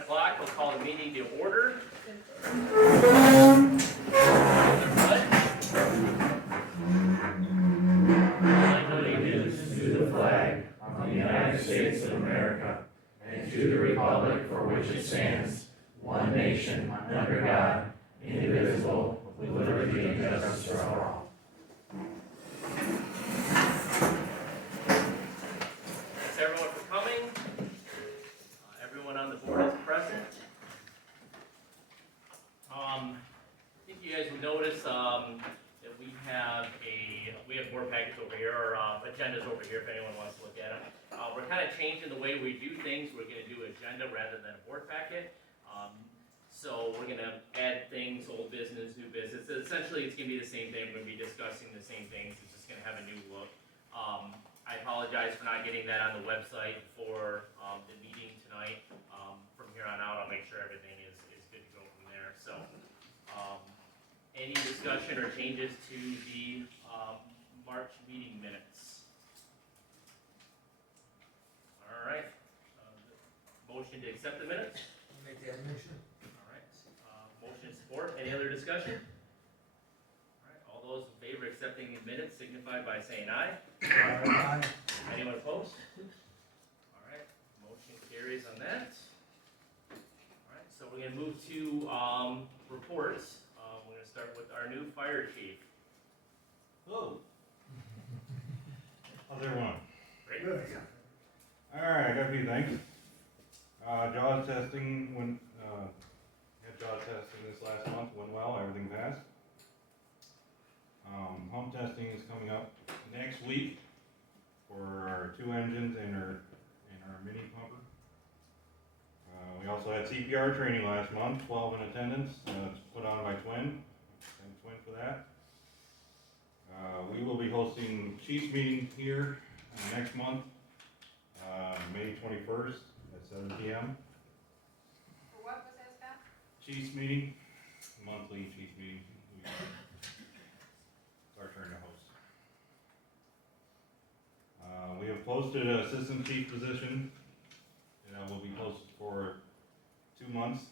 o'clock, we'll call the meeting to order. Allegiance to the flag of the United States of America and to the republic for which it stands, one nation, under God, indivisible, with liberty and justice for all. Thanks everyone for coming. Everyone on the board is present. I think you guys would notice that we have board packets over here, or agendas over here if anyone wants to look at them. We're kind of changing the way we do things. We're going to do agenda rather than a board packet. So we're going to add things, old business, new business. Essentially, it's going to be the same thing. We're going to be discussing the same things. It's just going to have a new look. I apologize for not getting that on the website for the meeting tonight. From here on out, I'll make sure everything is good to go from there. So, any discussion or changes to the March meeting minutes? All right. Motion to accept the minutes? I'll make that motion. All right. Motion support. Any other discussion? All right. All those in favor of accepting the minutes signify by saying aye. Aye. Anyone opposed? All right. Motion carries on that. All right. So we're going to move to reports. We're going to start with our new fire chief. Hello. How's everyone? Great. Good. Alright, I got a few things. Jaws testing had jaws testing this last month, went well, everything passed. Hump testing is coming up next week for our 2 engines and our mini pumper. We also had CPR training last month, 12 in attendance, it's put on by Twin. Thank Twin for that. We will be hosting Chiefs meeting here next month, May 21st at 7 p.m. For what was that, Scott? Chiefs meeting, monthly Chiefs meeting. It's our turn to host. We have posted an assistant chief position. It will be posted for 2 months.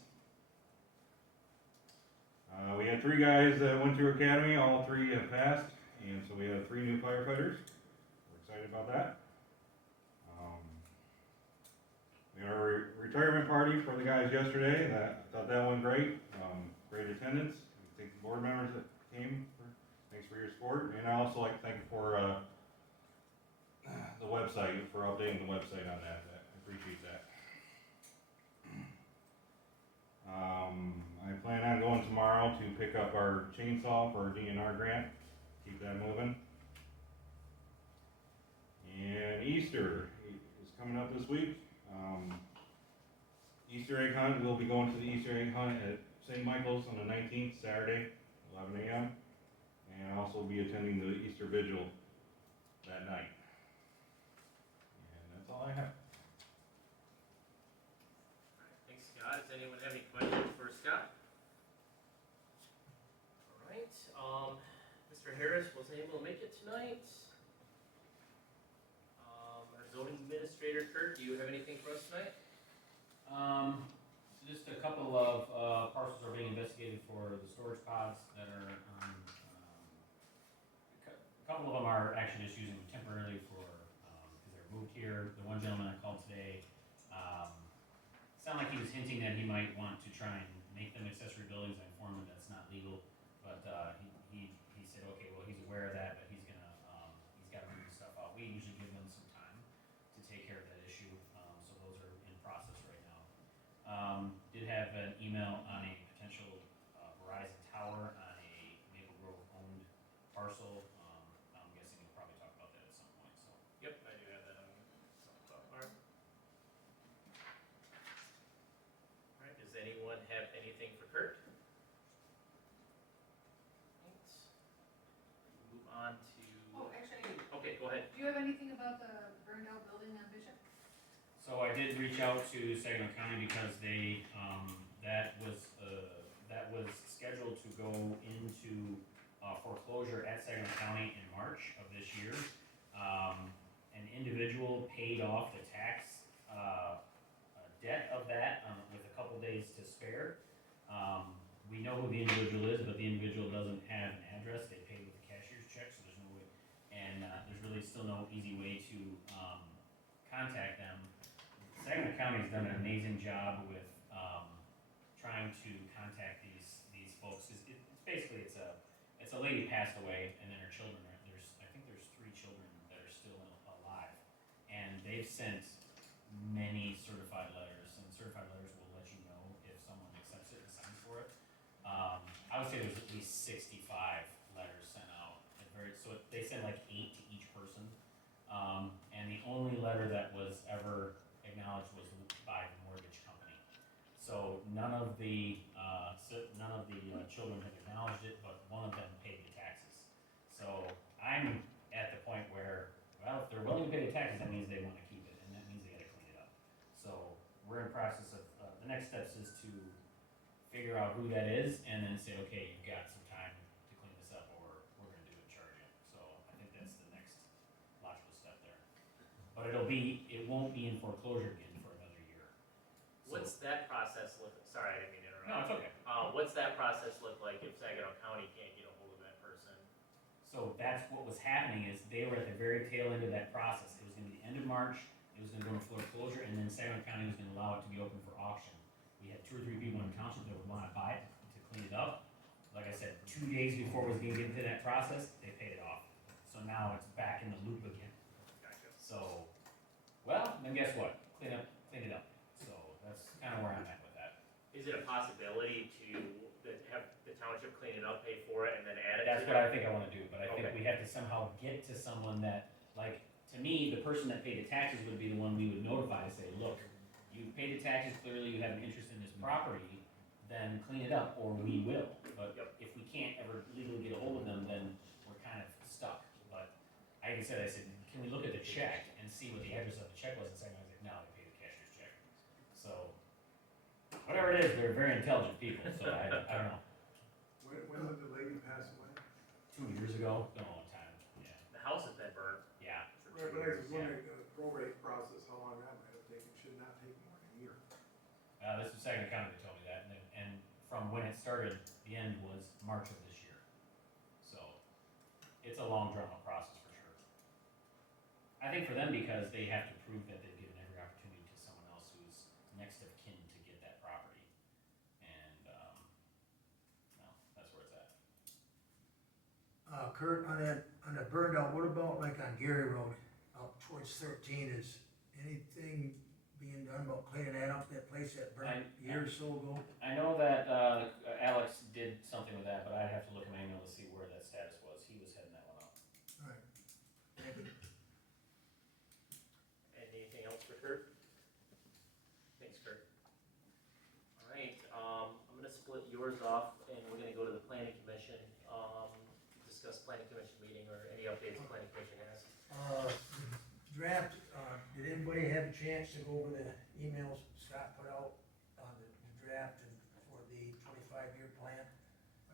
We had 3 guys that went through academy. All 3 have passed, and so we have 3 new firefighters. We're excited about that. We had our retirement party for the guys yesterday. I thought that went great. Great attendance. Thank the board members that came. Thanks for your support. And I also like to thank you for the website, for updating the website on that. I appreciate that. I plan on going tomorrow to pick up our chainsaw for our DNR grant. Keep that moving. And Easter is coming up this week. Easter egg hunt, we'll be going to the Easter egg hunt at St. Michael's on the 19th, Saturday, 11 a.m. And I'll also be attending the Easter Vigil that night. And that's all I have. All right. Thanks, Scott. Does anyone have any questions for Scott? All right. Mr. Harris wasn't able to make it tonight. Our zoning administrator, Kurt, do you have anything for us tonight? So just a couple of parcels are being investigated for the storage pods that are a couple of them are actually just using them temporarily for because they're moved here. The one gentleman I called today sounded like he was hinting that he might want to try and make them accessory buildings. I informed him that's not legal, but he said okay, well he's aware of that, but he's got to move the stuff out. We usually give them some time to take care of that issue, so those are in process right now. Did have an email on a potential Verizon tower on a Maple Grove owned parcel. I'm guessing we'll probably talk about that at some point. So Yep, I do have that on so far. All right. Does anyone have anything for Kurt? Thanks. Move on to. Oh, actually, Okay, go ahead. do you have anything about the burned out building on Bishop? So I did reach out to Saginaw County because they that was scheduled to go into foreclosure at Saginaw County in March of this year. An individual paid off the tax debt of that with a couple we know who the individual is, but the individual doesn't have an address, they pay with a cashier's check, so there's no way, and, there's really still no easy way to, contact them. Saginaw County's done an amazing job with, trying to contact these folks, it's basically, it's a lady passed away, and then her children, I think there's 3 children that are still alive, and they've sent many certified letters, and certified letters will let you know if someone accepts it and signs for it. I would say there's at least 65 letters sent out, so they send like 8 to each person. And the only letter that was ever acknowledged was by the mortgage company. So none of the children have acknowledged it, but one of them paid the taxes. So I'm at the point where, well, if they're willing to pay the taxes, that means they want to keep it, and that means they gotta clean it up. So we're in process of, the next steps is to figure out who that is, and then say, okay, you've got some time to clean this up, or we're gonna do it and charge you. So I think that's the next logical step there. But it won't be in foreclosure again for another year. So- What's that process look, sorry, I didn't mean to interrupt. No, it's okay. What's that process look like if Saginaw County can't get a hold of that person? So that's what was happening, is they were at the very tail end of that process. It was gonna be the end of March, it was gonna go into foreclosure, and then Saginaw County was gonna allow it to be open for auction. We had 2 or 3 people in the township that would wanna buy it to clean it up. Like I said, 2 days before it was gonna get into that process, they paid it off. So now it's back in the loop again. Gotcha. So, well, then guess what? Clean it up. So that's kinda where I'm at with that. Is it a possibility to have the township clean it up, pay for it, and then add it to That's what I think I wanna do, but I think Okay. we have to somehow get to someone that, like, to me, the person that paid the taxes would be the one we would notify and say, look, you paid the taxes, clearly you have an interest in this property, then clean it up, or we will. But Yep. if we can't ever legally get a hold of them, then we're kind of stuck. But like I said, can we look at the check and see what the address of the check was, and say, no, they paid the cashier's check. So, whatever it is, they're very intelligent people, so I don't know. When did the lady pass away? 2 years ago, been a long time, yeah, The house has been burnt yeah. for Right, 2 but I years. was wondering, the probate process, how long that might have taken, should not take more than a year. This was Saginaw County that told me that, and from when it started, the end was March of this year. So, it's a long drawn out process for sure. I think for them, because they have to prove that they've given every opportunity to someone else who's next of kin to get that property. And, no, that's where it's at. Kurt, on that burned out, what about like on Gary Road, up towards 13, is anything being done about cleaning that up, that place that burned a year or so ago? I know that, Alex did something with that, but I'd have to look at my email to see where that status was. He was heading that one up. Alright, thank you. Anything else for Kurt? Thanks, Kurt. All right, I'm gonna split yours off, and we're gonna go to the planning commission, discuss planning commission meeting, or any updates the planning commission has. Draft, did anybody have a chance to go over the emails Scott put out on the draft and for the 25-year plan?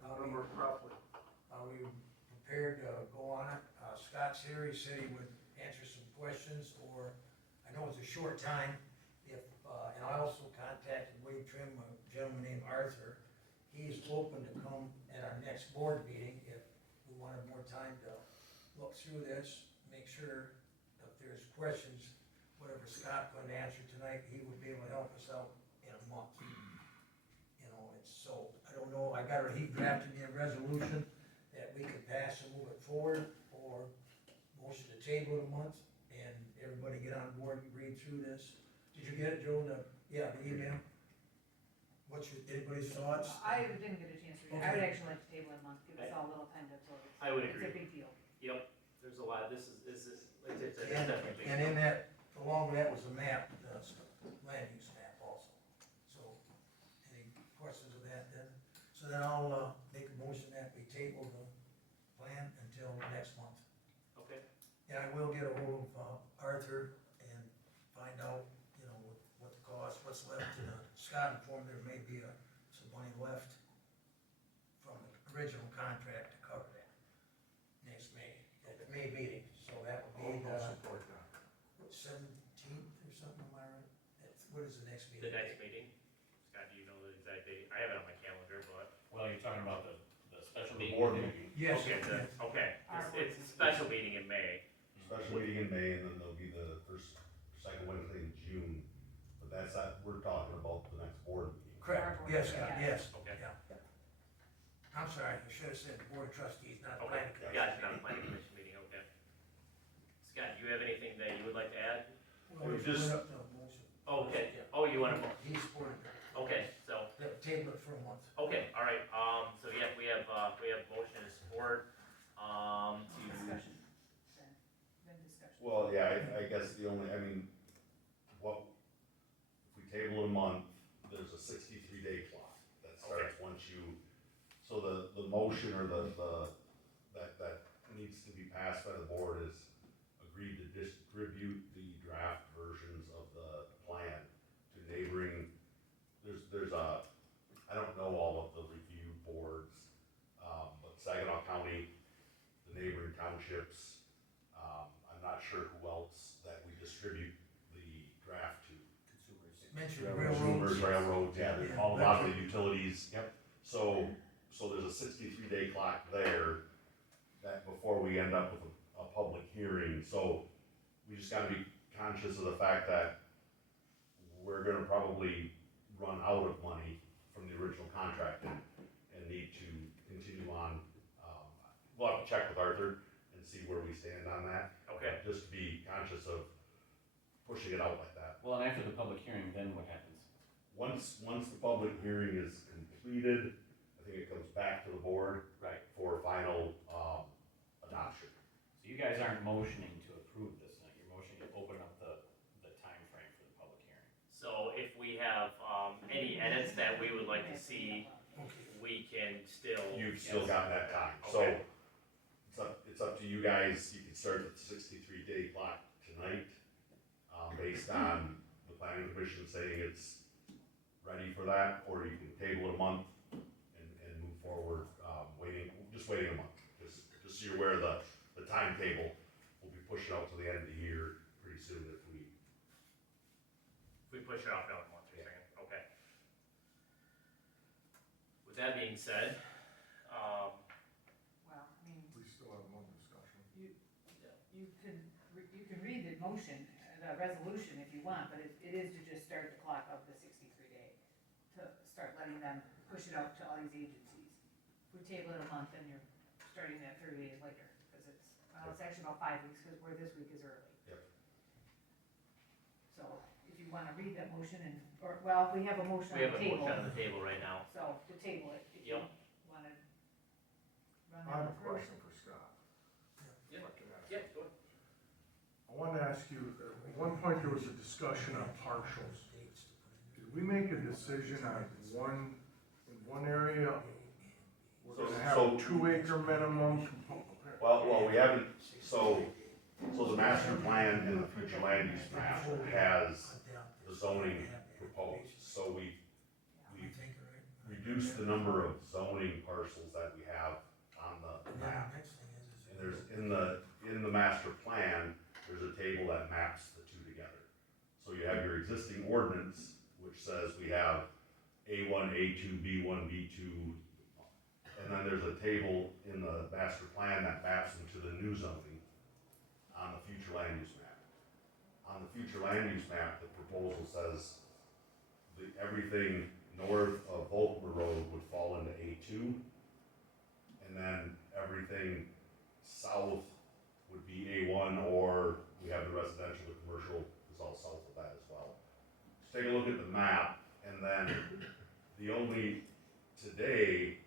I remember roughly. Are we prepared to go on it? Scott's here, he said he would answer some questions, or, I know it's a short time, if, and I also contacted Wade Trim, a gentleman named Arthur. He's open to come at our next board meeting if we wanted more time to look through this, make sure if there's questions, whatever Scott couldn't answer tonight, he would be able to help us out in a month. You know, it's so, I don't know, he drafted me a resolution that we could pass and move it forward, or motion to table it a month, and everybody get on board and read through this. Did you get it, Joe, the email? What's anybody's thoughts? I didn't get a chance to read it. I would actually like to table it a month, give us all a little time to absorb it. I would It's agree. a big deal. Yep, there's a lot, it's And, definitely. and in that, along with that was a map, the land use map also. So, any questions of that then? So then I'll, make a motion that we table the plan until next month. Okay, And I will get a hold of, Arthur and find out, you know, what the cost, what's left to the, Scott informed there may be some money left from the original contract to cover that next May, at the May meeting, so that will be I'll the support that. 17th or something, am I right? What is the next the meeting? next meeting, Scott, do you know the exact date? I have it on my calendar, but. Well, you're talking about the special The meeting? board that meeting. Yes, Okay, yes. okay, Our it's a special meeting in May. Special meeting in May, and then there'll be the second Wednesday in June, but that's not, we're talking about the next board meeting. Correct, yes, Scott, Yeah. yes. Okay. Yeah. I'm sorry, I should have said the board of trustees, not the Okay, planning commission. gotcha, not a planning commission meeting, okay. Scott, do you have anything that you would like to add? Well, we Just- went up to a motion. Oh, okay, Yeah. oh, you wanna, He supported it. okay, so, Yeah, table it for a month. okay, all right, so yeah, we have motion and support, to, Discussion. Then discussion. Well, yeah, I guess the only, I mean, what, if we table a month, there's a 63-day clock that starts once you, so the motion or that needs to be passed by the board is agreed to distribute the draft versions of the plan to neighboring, there's a, I don't know all of the review boards, but Saginaw County, the neighboring townships, I'm not sure who else that we distribute the draft to. Mentioned Consumers, railroads. railroads, yeah, there's Yeah. a lot of the utilities. Yep. So there's a 63-day clock there that before we end up with a public hearing, so we just gotta be conscious of the fact that we're gonna probably run out of money from the original contract and need to continue on. We'll have to check with Arthur and see where we stand on that. okay, Just be conscious of pushing it out like that. Well, and after the public hearing, then what happens? Once the public hearing is completed, I think it comes back to the board. Right. For final, adoption. So you guys aren't motioning to approve this tonight, you're motioning to open up the timeframe for the public hearing. so if we have, any edits that we would like to see, Okay. we can still. You've still Yes. got that time, so Okay. it's up to you guys. You can start the 63-day clock tonight, based on the planning commission saying it's ready for that, or you can table it a month and move forward, waiting a month. Just so you're aware, the timetable will be pushing out to the end of the year pretty soon if we. If we push it off another month, you're saying, okay. With that being said, Well, I mean, We still have one discussion. you can read the motion, the resolution if you want, but it is to just start the clock of the 63-day, to start letting them push it out to all these agencies. If we table it a month, then you're starting that 30 days later, because it's actually about 5 weeks, because where this week is early. Yep. So, if you wanna read that motion we have a motion we on have the a table. motion on the table right now. So, to table it, if you Yep. wanna run I have that a first. question for Scott. Yeah. If I can ask. Yeah, go ahead. I wanted to ask you, at one point there was a discussion on partials. Did we make a decision on in one area, we're gonna have So- a 2-acre minimum? Well, we haven't, so the master plan and the future land use map has the zoning proposed. So we reduced the number of zoning parcels that we have on the And then map. the next thing is. And there's, in the master plan, there's a table that maps the two together. So you have your existing ordinance, which says we have A1, A2, B1, B2, and then there's a table in the master plan that maps them to the new zoning on the future land use map. On the future land use map, the proposal says everything north of Volkmer Road would fall into A2, and then everything south would be A1, or we have the residential, the commercial is all south of that as well. Just take a look at the map, and then today,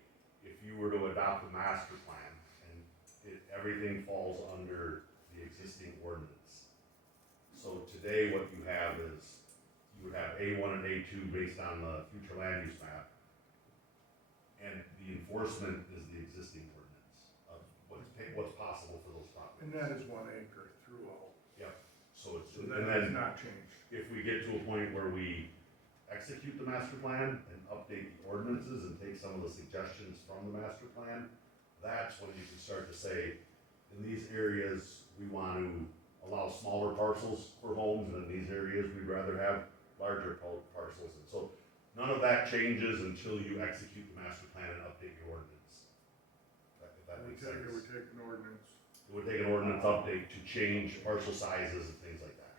if you were to adopt a master plan, and everything falls under the existing ordinance. So today, what you have is, you would have A1 and A2 based on the future land use map, and the enforcement is the existing ordinance of what's possible for those properties. And that is 1 acre throughout, So it's, so and that has then not changed. if we get to a point where we execute the master plan and update the ordinances and take some of the suggestions from the master plan, that's when you can start to say, in these areas, we want to allow smaller parcels for homes, and in these areas, we'd rather have larger parcels. And so None of that changes until you execute the master plan and update your ordinance. If that makes sense. It would take an ordinance. It would take an ordinance update to change parcel sizes and things like that.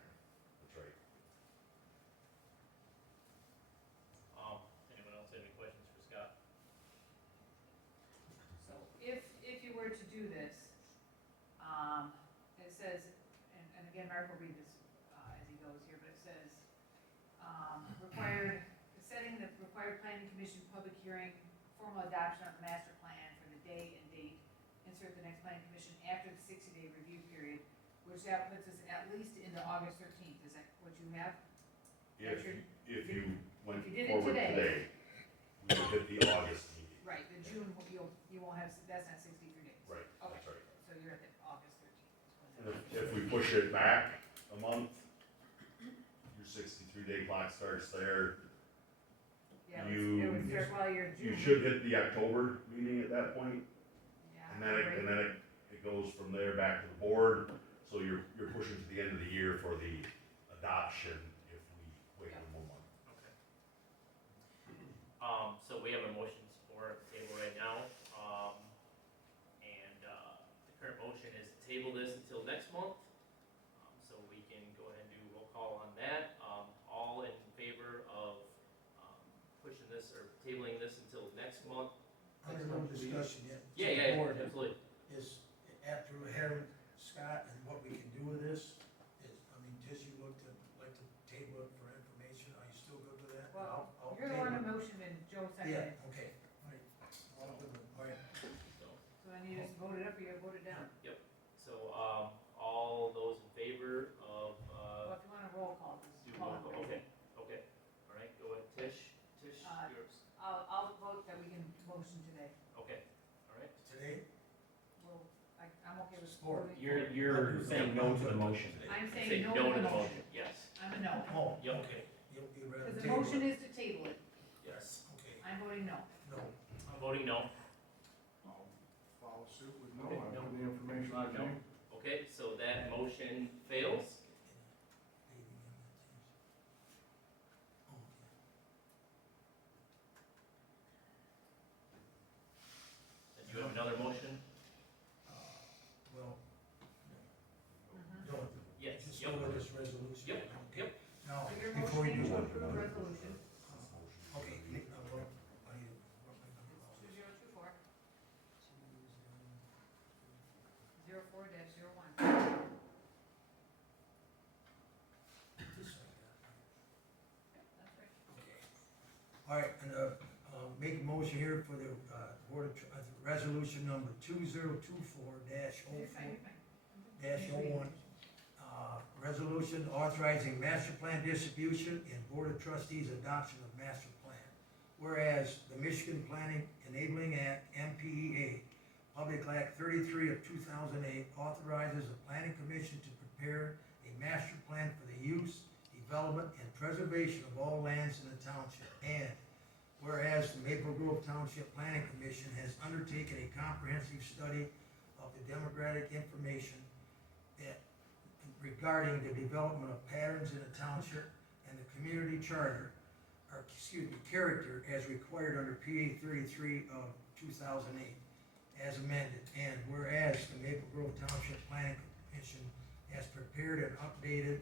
That's right. Anyone else have any questions for Scott? So if you were to do this, it says, and again, Mark will read this, as he goes here, but it says, setting the required planning commission public hearing, formal adoption of the master plan for the day and date, insert the next planning commission after the 60-day review period, which that puts us at least into August 13th, is that what you have? If you went If you did it forward today. today, we would hit the August meeting. Right, the June, you won't have, that's not 63 days. Right, Okay, that's right. so you're at the August 13th. And if we push it back a month, your 63-day clock starts there. Yeah, You- it would start while you're June. You should hit the October meeting at that point, Yeah, and then right. it goes from there back to the board. So you're pushing to the end of the year for the adoption if we wait one more month. Okay. So we have a motion for the table right now, and, the current motion is to table this until next month. So we can go ahead and do a roll call on that, all in favor of, pushing this or tabling this until next month? Under no discussion yet. Yeah, Board absolutely. is, after hearing Scott and what we can do with this, is, I mean, just you like to table it for information, are you still good with that? Well, I'll you're the one who table it. motioned and Joe Yeah, seconded, okay, all right, all good with, all right. So, so then you just vote it up or you vote it down. so, all those in favor of, Well, if you want a roll call, do just roll call call, it. okay, all right, go ahead, Tish, Uh, yours, I'll vote that we can motion today. okay, all right. Today, Well, I'm okay with. Support. voting. You're saying no to the motion. I'm Say saying no to the motion. yes. I'm a no. oh, Yep. okay, you'll rather Because the table motion it. is to table it. Yes. Okay, I'm voting no. no, I'm voting no. I'll follow suit with no, Okay, I no. have the information I No. need. Okay, so that motion fails. And you have another motion? Well, Mhm. no, Yes, just yep, go with this resolution. Yep, Okay. yep. Now, So you're before you motioning do to it, approve resolution okay, I need, what am I gonna 2024 04-01. Just like that. That's right. Okay. All right, and, make a motion here for the, Board of, resolution number 2024-04 You're fine, you're fine. dash 01. Resolution authorizing master plan distribution and Board of Trustees adoption of master plan. Whereas the Michigan Planning Enabling Act, MPEA, Public Act 33 of 2008 authorizes the Planning Commission to prepare a master plan for the use, development, and preservation of all lands in the township. And whereas the Maple Grove Township Planning Commission has undertaken a comprehensive study of the demographic information that regarding the development of patterns in the township and the community charter, or, character as required under PA 33 of 2008, as amended. And whereas the Maple Grove Township Planning Commission has prepared and updated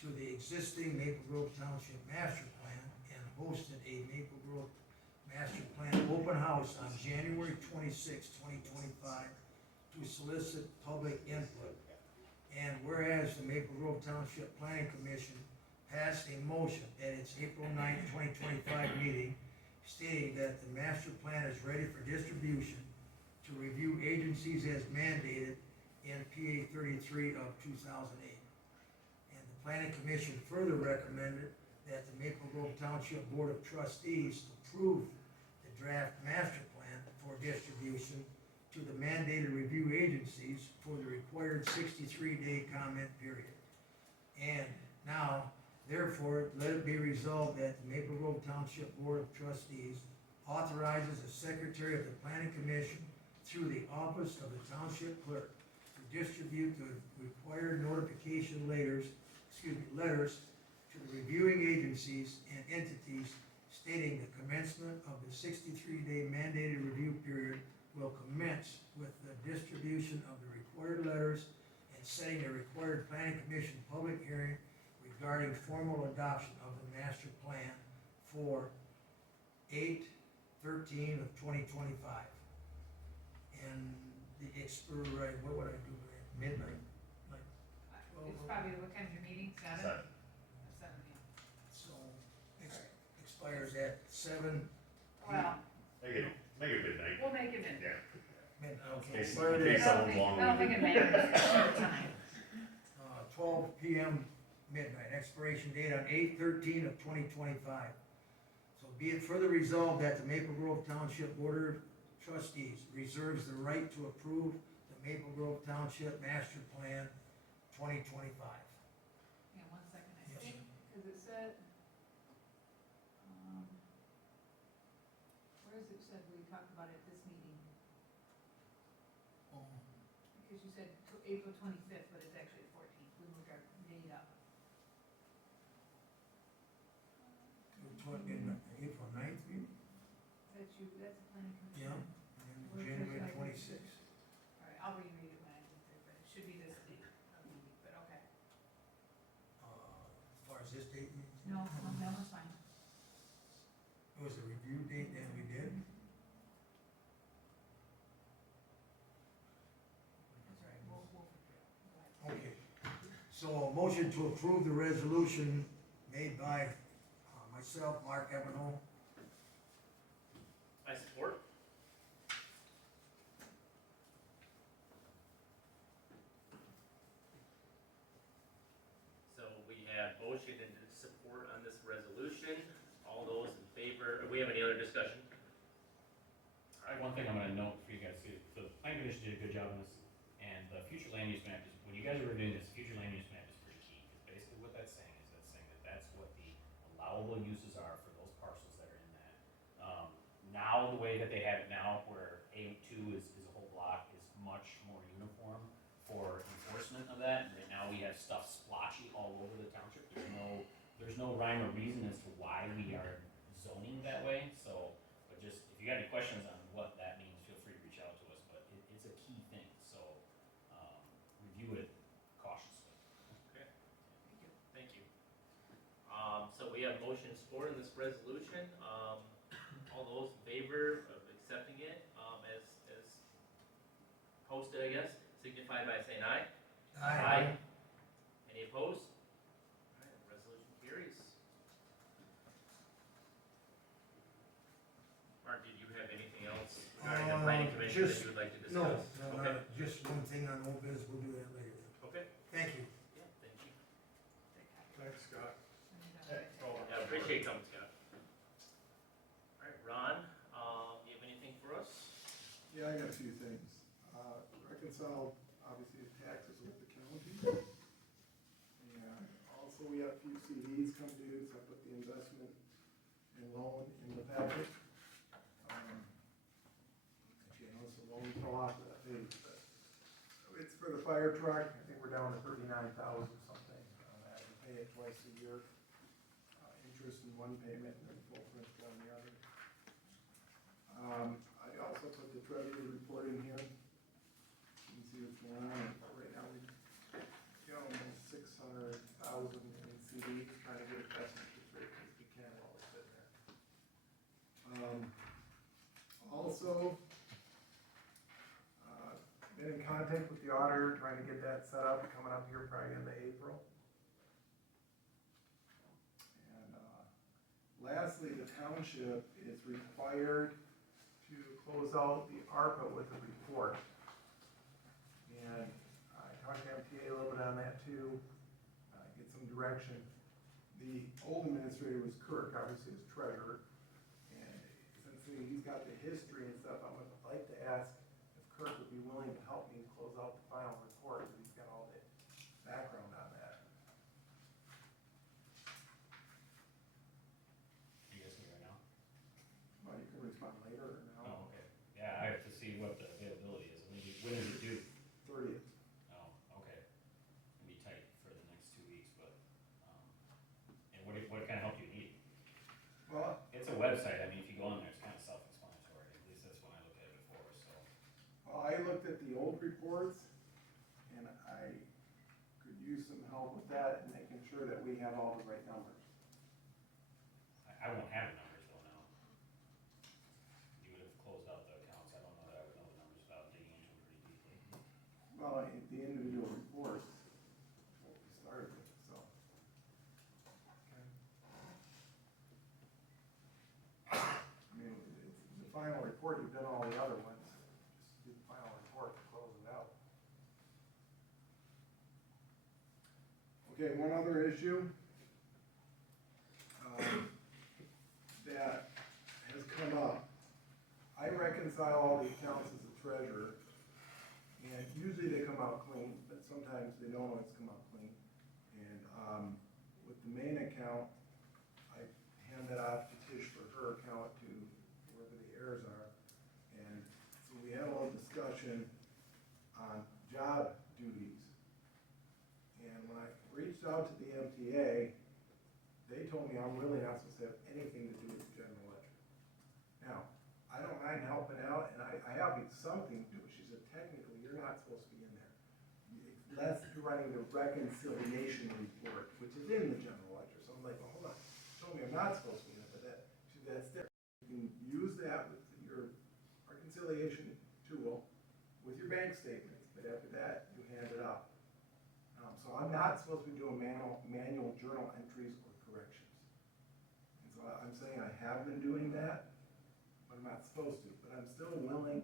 to the existing Maple Grove Township Master Plan and hosted a Maple Grove Master Plan open house on January 26, 2025 to solicit public input. And whereas the Maple Grove Township Planning Commission passed a motion at its April 9, 2025 meeting stating that the master plan is ready for distribution to review agencies as mandated in PA 33 of 2008. And the Planning Commission further recommended that the Maple Grove Township Board of Trustees approve the draft master plan for distribution to the mandated review agencies for the required 63-day comment period. And now, therefore, let it be resolved that the Maple Grove Township Board of Trustees authorizes the Secretary of the Planning Commission through the Office of the Township Clerk to distribute the required notification letters to the reviewing agencies and entities stating the commencement of the 63-day mandated review period will commence with the distribution of the required letters and setting the required planning commission public hearing regarding formal adoption of the master plan for 8/13 of 2025. And the what would I do, midnight? It's probably, what time's your meeting, 7? Seven. 7 p.m. So, expires at 7. Well, Make it midnight. we'll make it in. Yeah. Okay, In case expired in case at someone's long. I don't think it matters. Time. 12 p.m. midnight, expiration date on 8/13 of 2025. So be it further resolved that the Maple Grove Township Board of Trustees reserves the right to approve the Maple Grove Township Master Plan 2025. Yeah, 1 second, I Yes. think, because it said, where is it said we talked about it at this meeting? Because you said April 25th, but it's actually the 14th, we moved our date up. In April 9th, maybe? That's you, that's the planning Yeah. commission. And January 26th. All right, I'll reread it when I get there, but it should be this date of the meeting, but okay. As far as this date? No, it's fine. It was the review date that we did? That's right, we'll figure it out. Go ahead. Okay. So a motion to approve the resolution made by myself, Mark Evano. I support. So we have motion and support on this resolution. All those in favor, we have any other discussion? One thing I'm gonna note for you guys, the planning commission did a good job on this, and the future land use map is, when you guys are reviewing this, future land use map is pretty key, because basically what that's saying is, that's what the allowable uses are for those parcels that are in that. Now, the way that they have it now, where A2 is a whole block, is much more uniform for enforcement of that. Right now, we have stuff splotchy all over the township, there's no rhyme or reason as to why we are zoning that way, so, but just, if you got any questions on what that means, feel free to reach out to us, but it's a key thing, so, review it cautiously. Okay. Thank you. So we have motion and support in this resolution. All those in favor of accepting it, as posted, I guess, signify by saying aye. Any opposed? All right, resolution carries. Mark, did you have anything else regarding the planning commission that you would like to discuss? No, Okay. just one thing on old business, we'll do that later. Okay, Thank you. yeah, thank you. Thanks, Scott. Yeah, appreciate you coming, Scott. All right, Ron, you have anything for us? Yeah, I got a few things. Reconciled, obviously, the taxes with the county. And also, we have a few CDs come due, so I put the investment and loan in the packet. Actually, I noticed the loan fell off that page, but it's for the fire truck. I think we're down to 39,000 something on that. We pay it twice a year. Interest in one payment and then full principal on the other. I also put the treasury report in here. You can see what's going on. Right now, we got almost 600,000 in CDs, trying to get the best interest rate as we can while we're sitting there. Also, been in contact with the auditor, trying to get that set up, coming up here probably in April. And lastly, the township is required to close out the ARPA with a report. And I talked to MTA a little bit on that too, get some direction. The old administrator was Kirk, obviously as treasurer, and since he's got the history and stuff, I would like to ask if Kirk would be willing to help me close out the final report, because he's got all the background on that. You guys can go now? Well, you can respond later or now. Oh, okay. Yeah, I have to see what the availability is. When is it due? 30th. Oh, okay. It'll be tight for the next 2 weeks, but, and what kind of help do you need? Well, It's a website, I mean, if you go on there, it's kind of self-explanatory, at least that's when I looked at it before, so. Well, I looked at the old reports, and I could use some help with that and making sure that we have all the right numbers. I won't have the numbers though now. You would have closed out the accounts, I don't know that I would know the numbers without digging into them pretty deeply. Well, the individual reports, what we started with, so. Okay. I mean, it's the final report, you've done all the other ones, just do the final report to close it out. Okay, one other issue, that has come up. I reconcile all the accounts as a treasurer, and usually they come out clean, but sometimes they don't always come out clean. And, with the main account, I hand that off to Tish for her account to wherever the errors are. And so we had a little discussion on job duties. And when I reached out to the MTA, they told me I'm really not supposed to have anything to do with the general ledger. Now, I don't mind helping out, and I have something to do. She said, technically, you're not supposed to be in there. That's running the reconciliation report, which is in the general ledger. So I'm like, well, hold on. She told me I'm not supposed to be in it, but that's there. You can use that with your reconciliation tool with your bank statements, but after that, you hand it out. So I'm not supposed to be doing manual journal entries or corrections. And so I'm saying I have been doing that, but I'm not supposed to. But I'm still willing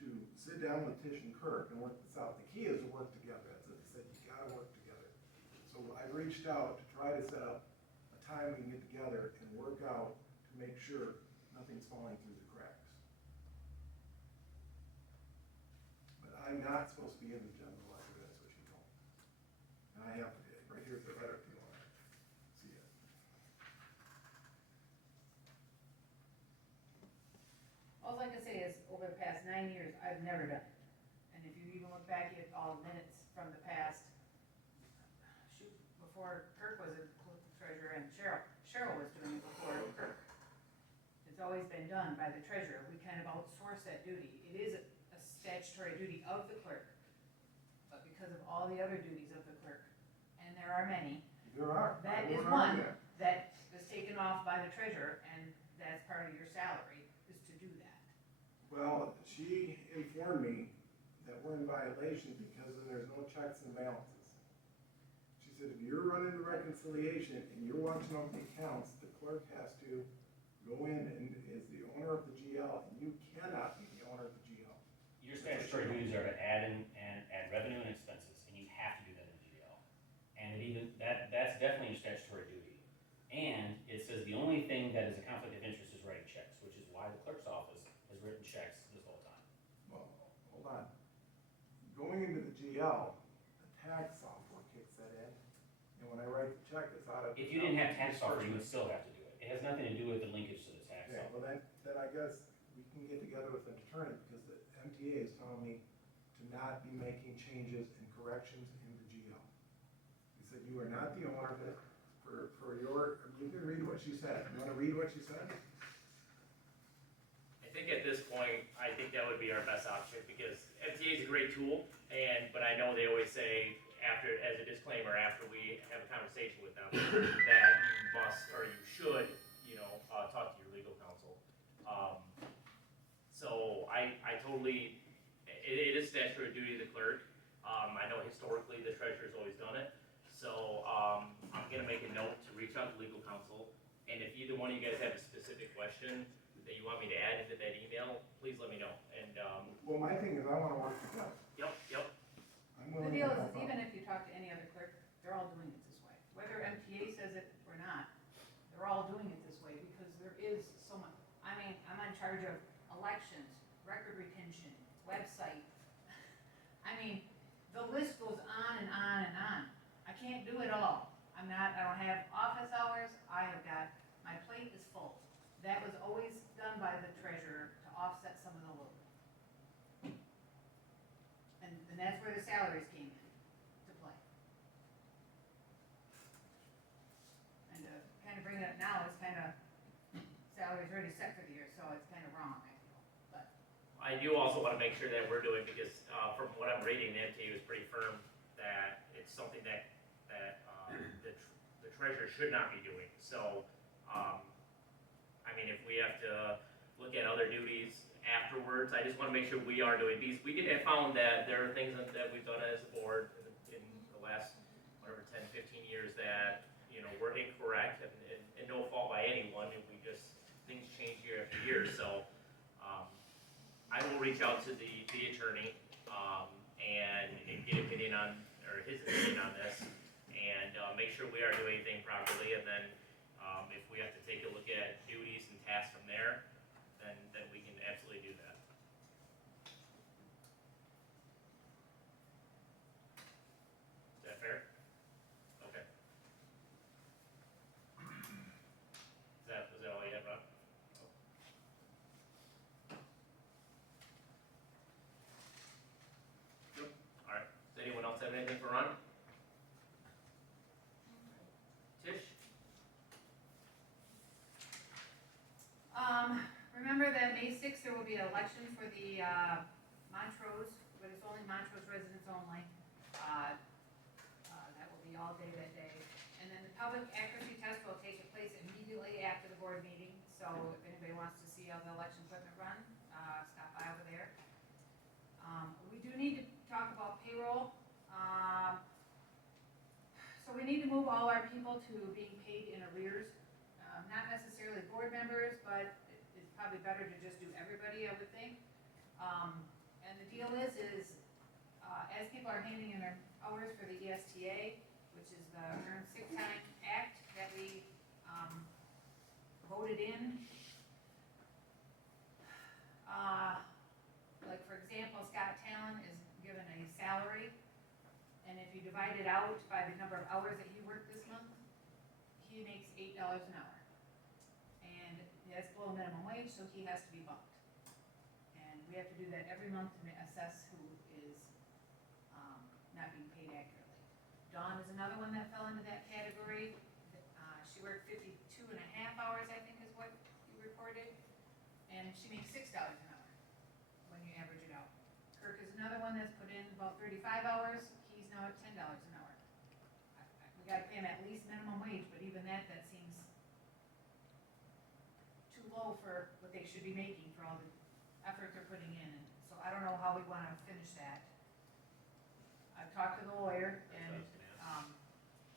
to sit down with Tish and Kirk and work this out. The key is to work together. That's what they said, you gotta work together. So I reached out to try to set up a time we can get together and work out to make sure nothing's falling through the cracks. But I'm not supposed to be in the general ledger, that's what she told me. And I have, right here's the letter if you want to see it. All I can say is, over the past 9 years, I've never done it. And if you even look back at all the minutes from the past, shoot, before Kirk was a treasurer and Cheryl was doing it before Kirk. It's always been done by the treasurer. We kind of outsource that duty. It is a statutory duty of the clerk, but because of all the other duties of the clerk, and there are many, There are. that I is won't one argue that. that is taken off by the treasurer, and that's part of your salary, is to do that. Well, she informed me that we're in violation because then there's no checks and balances. She said, if you're running the reconciliation and you're watching over the accounts, the clerk has to go in and is the owner of the GL, and you cannot be the owner of the GL. Your statutory duties are to add in and add revenue and expenses, and you have to do that in GL. And it even, that's definitely a statutory duty. And it says the only thing that is a conflict of interest is writing checks, which is why the clerk's office has written checks this whole time. Well, hold on. Going into the GL, the tax software kicks that in, and when I write the check, it's out of. If you didn't have tax software, you would still have to do it. It has nothing to do with the linkage to the tax Okay, software. well then I guess we can get together with an attorney, because the MTA is telling me to not be making changes and corrections in the GL. He said, you are not the owner of it, for your, you can read what she said. You wanna read what she said? I think at this point, I think that would be our best option, because MTA is a great tool, but I know they always say, after, as a disclaimer, after we have a conversation with them, that you must, or you should, talk to your legal counsel. So I totally, it is statutory duty of the clerk. I know historically the treasurer's always done it, so, I'm gonna make a note to reach out to legal counsel, and if either one of you guys have a specific question that you want me to add into that email, please let me know, and, Well, my thing is, I wanna work together. yep, I'm The willing to deal is, help out. even if you talk to any other clerk, they're all doing it this way. Whether MTA says it or not, they're all doing it this way, because there is so much. I mean, I'm in charge of elections, record retention, website. I mean, the list goes on and on and on. I can't do it all. I don't have office hours, my plate is full. That was always done by the treasurer to offset some of the load. And that's where the salaries came in to play. And to kind of bring it up now is kind of, salaries already already set for the year, so it's kinda wrong, I feel, but. I do also wanna make sure that we're doing, because, from what I'm reading, the MTA was pretty firm that it's something that, the treasurer should not be doing, so, I mean, if we have to look at other duties afterwards, I just wanna make sure we are doing these. We did have found that there are things that we've done as a board in the last, whatever, 10, 15 years that, you know, were incorrect, and no fault by anyone, and we just, things change year after year, so, I will reach out to the attorney, and get opinion on, or his opinion on this, and, make sure we are doing anything properly, and then, if we have to take a look at duties and tasks from there, then we can absolutely do that. Is that fair? Okay. Was that all you had, Rob? Alright, does anyone else have anything for Ron? Tish? Remember that May sixth, there will be an election for the, Montrose, but it's only Montrose residents only. That will be all day that day. And then the public accuracy test will take place immediately after the board meeting, so if anybody wants to see how the election equipment run, stop by over there. We do need to talk about payroll. So we need to move all our people to being paid in arrears. Not necessarily board members, but it's probably better to just do everybody, I would think. And the deal is, as people are handing in their hours for the ESTA, which is the Earned Sick Time Act that we, voted in. Like for example, Scott Talon is given a salary, and if you divide it out by the number of hours that he worked this month, he makes $8 an hour. And that's below minimum wage, so he has to be bumped. And we have to do that every month to assess who is, not being paid accurately. Dawn is another one that fell into that category. She worked 52 and a half hours, I think is what you reported, and she makes $6 an hour when you average it out. Kirk is another one that's put in about 35 hours, he's now at $10 an hour. We gotta pay him at least minimum wage, but even that seems too low for what they should be making for all the effort they're putting in, and so I don't know how we wanna finish that. I've talked to the lawyer, and,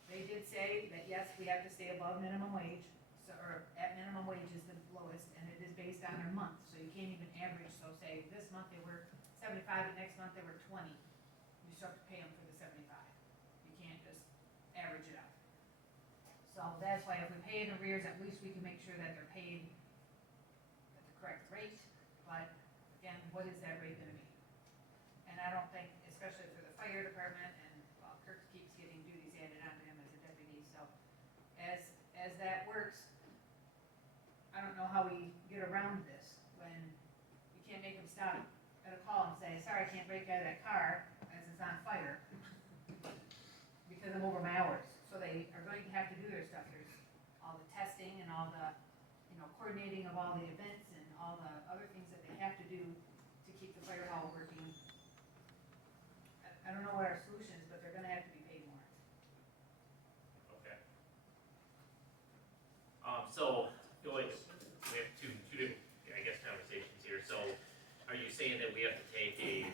they did say that yes, we have to stay above minimum wage, so, or at minimum wage is the lowest, and it is based on their month, so you can't even average, so say this month they work 75, and next month they work 20, you still have to pay them for the 75. You can't just average it out. So that's why if we pay in arrears, at least we can make sure that they're paid at the correct rate, but again, what is that rate gonna be? And I don't think, especially for the fire department, and well, Kirk keeps getting duties added onto him as a deputy, so as that works, I don't know how we get around this when you can't make them stop at a call and say, sorry, I can't break out of that car as it's on fire because I'm over my hours. So they are going to have to do their stuff. There's all the testing and all the, coordinating of all the events and all the other things that they have to do to keep the fire hall working. I don't know what our solution is, but they're gonna have to be paid more. Okay. So, we have two different, I guess, conversations here. So, are you saying that we have to take a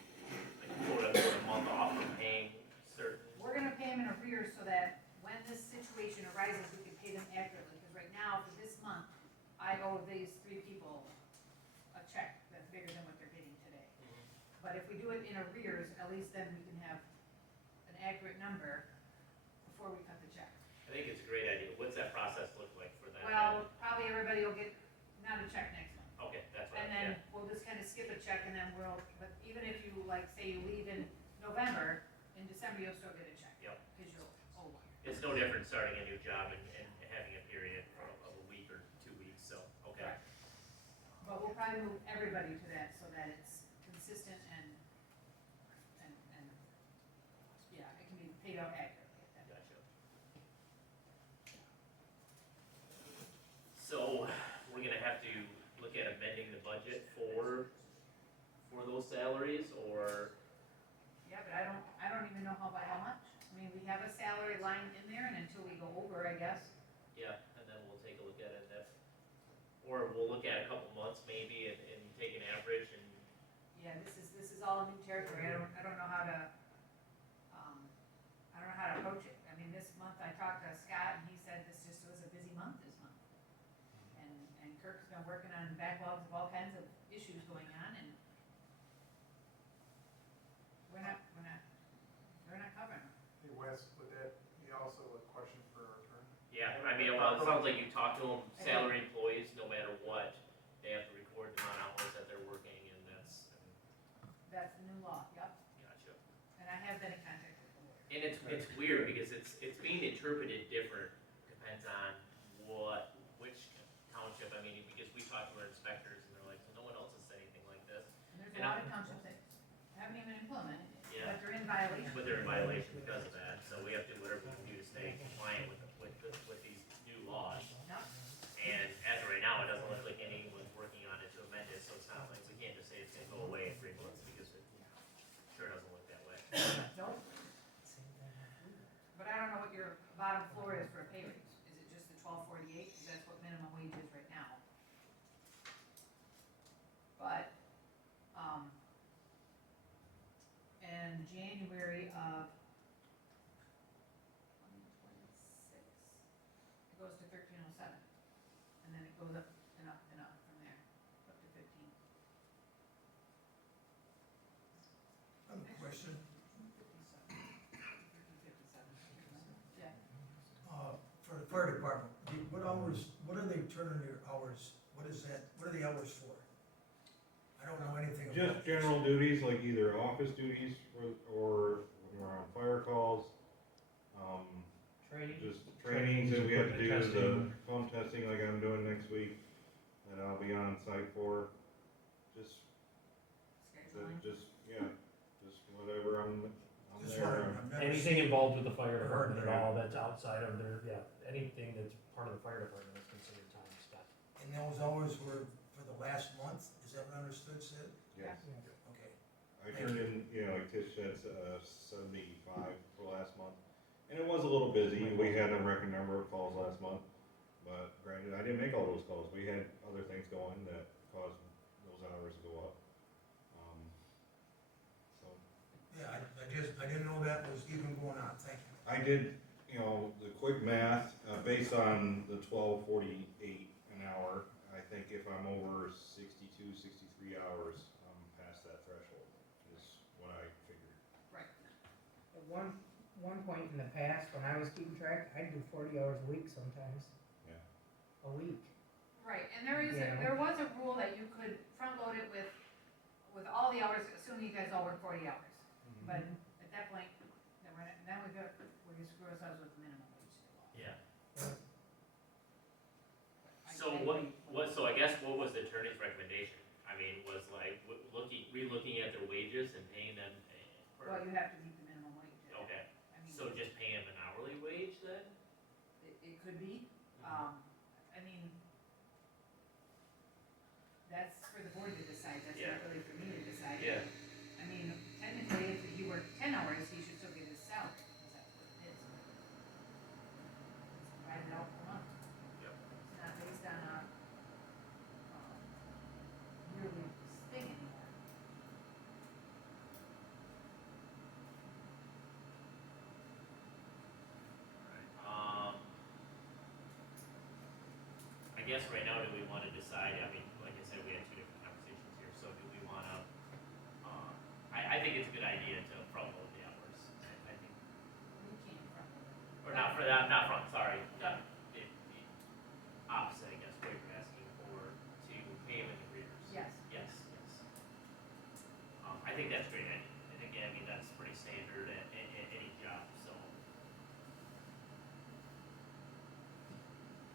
month off from paying certain? We're gonna pay them in arrears so that when this situation arises, we can pay them accurately, because right now, for this month, I owe these 3 people a check that's bigger than what they're getting today. But if we do it in arrears, at least then we can have an accurate number before we cut the check. I think it's a great idea. What's that process look like for that? Well, probably everybody will get not a check next month. Okay, that's what And I'm, then yeah. we'll just kind of skip a check, and then but even if you, like, say you leave in November, in December you'll still get a check. Yep. Because you'll owe one. It's no different starting a new job and having a period of a week or 2 weeks, so, okay. Right. But we'll probably move everybody to that so that it's consistent and yeah, it can be paid out accurately at that. Gotcha. So, we're gonna have to those salaries, or? Yeah, but I don't even know by how much. I mean, we have a salary line in there, and until we go over, I guess. Yeah, and then we'll take a look at it, or we'll look at a couple months maybe and take an average and, Yeah, this is all new territory. I don't know how to, I don't know how to approach it. I mean, this month I talked to Scott, and he said this just was a busy month this month. And Kirk's been working on backlogs of all kinds of issues going on, and we're not covering them. Hey Wes, would that be also a question for our attorney? yeah, I mean, well, it sounds like you talked to them, salary employees, no matter what, they have to record the amount of hours that they're working, and that's, That's the new law, yep. gotcha. And I have been in contact with the lawyer. And it's weird, because it's being interpreted different, depends on which township, I mean, because we talked to our inspectors, and they're like, well, no one else has said anything like this. And there's And a lot of townships that haven't even implemented it, Yeah. but they're in violation. But they're in violation because of that, so we have to do whatever we can do to stay compliant with these new laws. Yep. And as of right now, it doesn't look like anyone's working on it to amend it, so it's not like, we can't just say it's gonna go away in 3 months, because it sure doesn't look that way. Nope. But I don't know what your bottom floor is for a pay raise. Is it just the $12.48? Because that's what minimum wage is right now. But, in January of 2026, it goes to 1307. And then it goes up and up and up from there, up to 15. I have a question. 57. 1357. Yeah. For the fire department, what hours, what are they turning their hours, what is that, what are the hours for? I don't know anything about Just this. general duties, like either office duties or when we're on fire calls. Just trainings that we have to do, the pump testing like I'm doing next week, that I'll be on site for. Just, Scheduling. just whatever I'm Just there. wondering, I've never Anything seen- involved with the fire Heard department at that. all that's outside of their, anything that's part of the fire department is considered time spent. And those hours were for the last month, is that what I understood, Sid? Yes. Okay. I turned in, like Tish said, 75 for last month. And it was a little busy. We had a record number of calls last month. But granted, I didn't make all those calls. We had other things going that caused those hours to go up. So Yeah, I didn't know that was even going on, thank you. I did, the quick math, based on the 12.48 an hour. I think if I'm over 62, 63 hours, I'm past that threshold, is what I figured. Right. At one point in the past, when I was keeping track, I'd do 40 hours a week sometimes. Yeah. A week. Right, and there Yeah. there was a rule that you could front load it with all the hours, assuming you guys all work 40 hours. But at that point, then we screw ourselves with the minimum wage law. Yeah. I- So so I guess what was the attorney's recommendation? I mean, was like, re-looking at their wages and paying them, Well, you have to meet the minimum wage. okay, I mean, so just pay them an hourly wage then? it could be, I mean, that's for the board to decide, that's Yeah. not really for me to decide. Yeah. I mean, technically, if he worked 10 hours, he should still get his salary, because that's what it is. It's divided out per month. Yep. It's not based on a, yearly thing anymore. I guess right now, do we wanna decide, I mean, like I said, we had two different conversations here, so do we wanna, I think it's a good idea to front load the hours, I think, We can't front load it. or not for that, not front, sorry, the opposite, I guess, what you're asking for, to pay them in arrears. Yes. Yes, yes. I think that's great, I think, I mean, that's pretty standard at any job, so.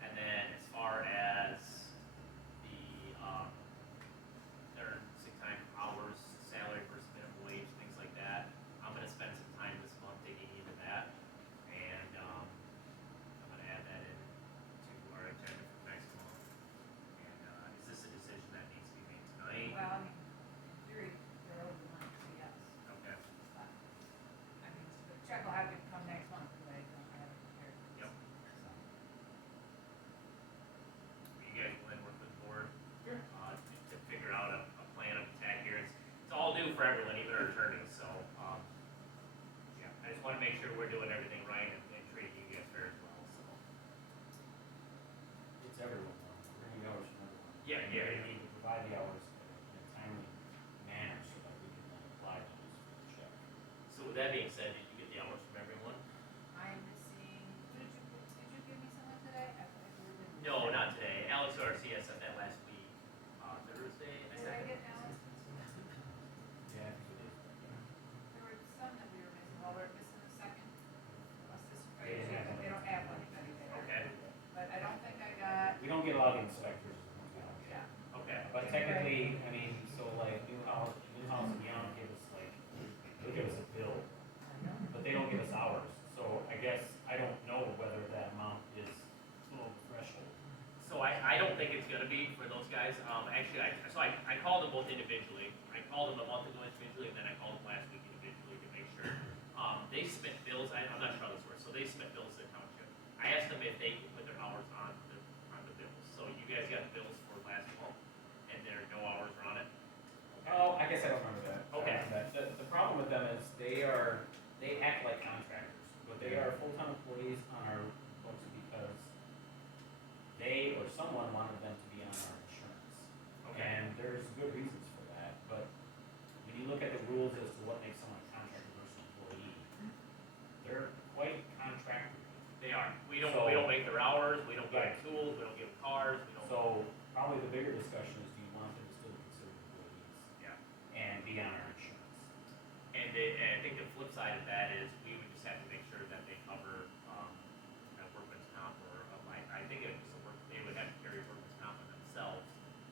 And then as far as the, earned sick time hours, salary versus minimum wage, things like that, I'm gonna spend some time this month digging into that, and, I'm gonna add that in that being said, did you get the hours from everyone? I'm missing, did you give me someone today? I didn't. No, not today. Alex Garcia sent that last week, Thursday. Did I get Alex? Yeah, I think it is. There were some that we were missing, well, we're missing a second assistant fire They didn't chief, have but they don't have anybody there. Okay, But I don't think I got, We don't get a lot of inspectors. yeah. okay. But technically, I mean, so like Newhouse and Young give us like, they give us a bill, but they don't give us hours. So I guess, I don't know whether that amount is below the threshold. So I don't think it's gonna be for those guys. Actually, I called them both individually. I called them a month ago individually, and then I called them last week individually to make sure. They submit bills, I'm not sure how this works, so they submit bills to the township. I asked them if they could put their hours on the bills. So you guys got bills for last month, and there are no hours are on it? Oh, I guess I don't remember that. Okay. The problem with them is they act like contractors, but they are full-time employees on our books because they or someone wanted them to be on our insurance. Okay. And there's good reasons for that, but when you look at the rules as to what makes someone a contractor versus employee, they're quite contractor. They are. We don't So- make their hours, we don't give Right. them tools, we don't give them cars, we don't. So probably the bigger discussion is, do you want them to still be considered employees Yeah. and be on our insurance? And I think the flip side of that is we would just have to make sure that they cover, workman's comp or, I think it was they would have to carry workman's comp on themselves.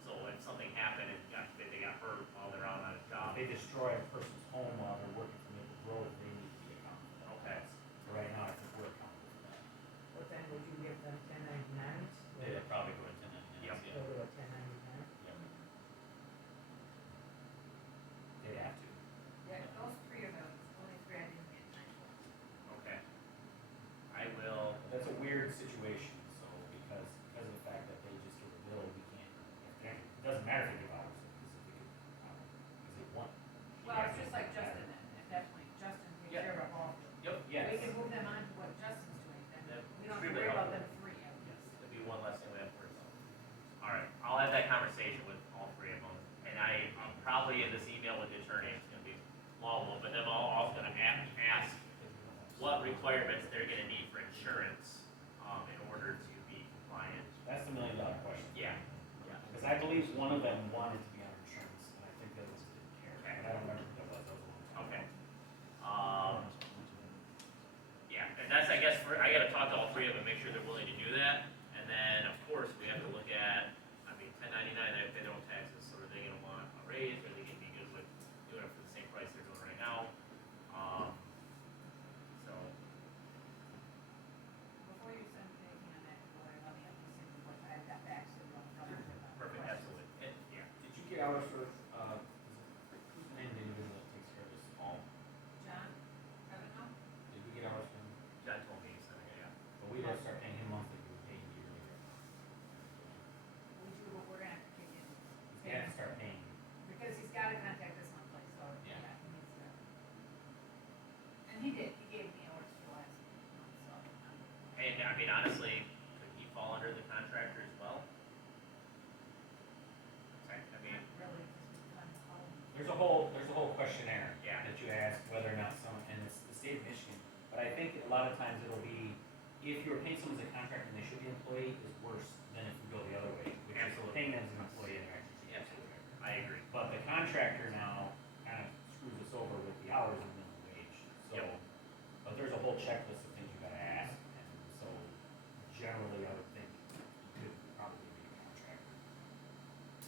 So if something happened and they got hurt while they're out on a job. If they destroy a person's home while they're working for Maple Grove, they need to be accountable for that. Okay. So right now, I think we're accountable for that. What then would you give them, 1099s? They'd probably go into that. Yep. Go to a 1099? Yep. They'd have to. Yeah, those three are the only three I didn't get time for. Okay. I will, But that's a weird situation, so because of the fact that they just get a bill, we can't, it doesn't matter if they give hours, because they want. Well, it's just like Justin at that point, Justin takes Yeah. care of all. yep, Yes. We can move them on to what Justin's doing, then That's we don't have to extremely worry about helpful. them three. yes, it'll be one less thing we have to worry about. All right, I'll have that conversation with all three of them. And I'm probably in this email with the attorney, it's gonna be long one, but then I'm also gonna ask what requirements they're gonna need for insurance, in order to be compliant. That's the $1,000,000 question. Yeah, yeah. Because I believe one of them wanted to be on insurance, and I think the others didn't care, but I don't remember who that was, that was a long time Okay. ago. Yeah, and that's, I guess, I gotta talk to all three of them, make sure they're willing to do that. And then, of course, we have to look at, 1099, they pay their own taxes, so are they gonna want a raise, or are they gonna be good with doing it for the same price they're doing right now? So, Before you send anything on that, go ahead, let me at least see what I've got back, so you don't cover it. perfect, absolutely, and, yeah. Did you get hours for, who's the name of the individual that takes care of this all? John, I don't know. Did we get hours from him? John told me, so, yeah. But we gotta start paying him monthly, we pay him yearly. We do, but we're gonna have to kick in. We have to start paying. Because he's gotta contact us monthly, so, Yeah. yeah, he needs to. And he did, he gave me hours for last month, so. And, honestly, could he fall under the contractor as well? Okay, Really, because we've done all. There's a whole questionnaire Yeah. that you ask whether or not someone, and it's the state of Michigan, but I think a lot of times it'll be, if you're paying someone as a contractor and they should be an employee, is worse than if you go the other way, which is Absolutely. paying them as an employee and they're actually. Absolutely, I agree. But the contractor now kind of screws us over with the hours and minimum wage, so. Yep. But there's a whole checklist of things you gotta ask, and so generally I would think you could probably be a contractor.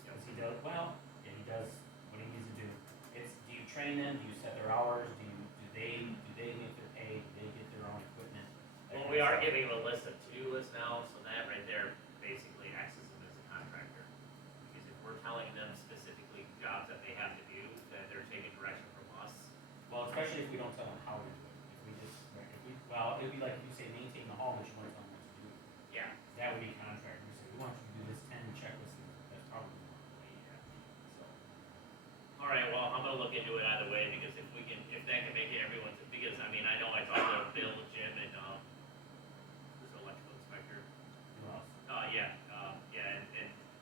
Cause he does, well, yeah, he does what he needs to do. It's, do you train them, do you set their hours, do they make their pay, do they get their own equipment? That Well, kind we of are stuff. giving him a list of to-do lists now, so that right there basically acts as him as a contractor. Because if we're telling them specifically jobs that they have to do, then they're taking direction from us. Well, especially if we don't tell them how to do it, well, it'd be like if you say maintain the hall, but you wanna tell them what to do. Yeah. That would be contract, we say, we want you to do this 10 checklists, that's probably more way, so. All right, well, I'm gonna look into it either way, because if that can make it everyone's, because, I know I talked to Bill, Jim, and, who's the electrical inspector? Who else? And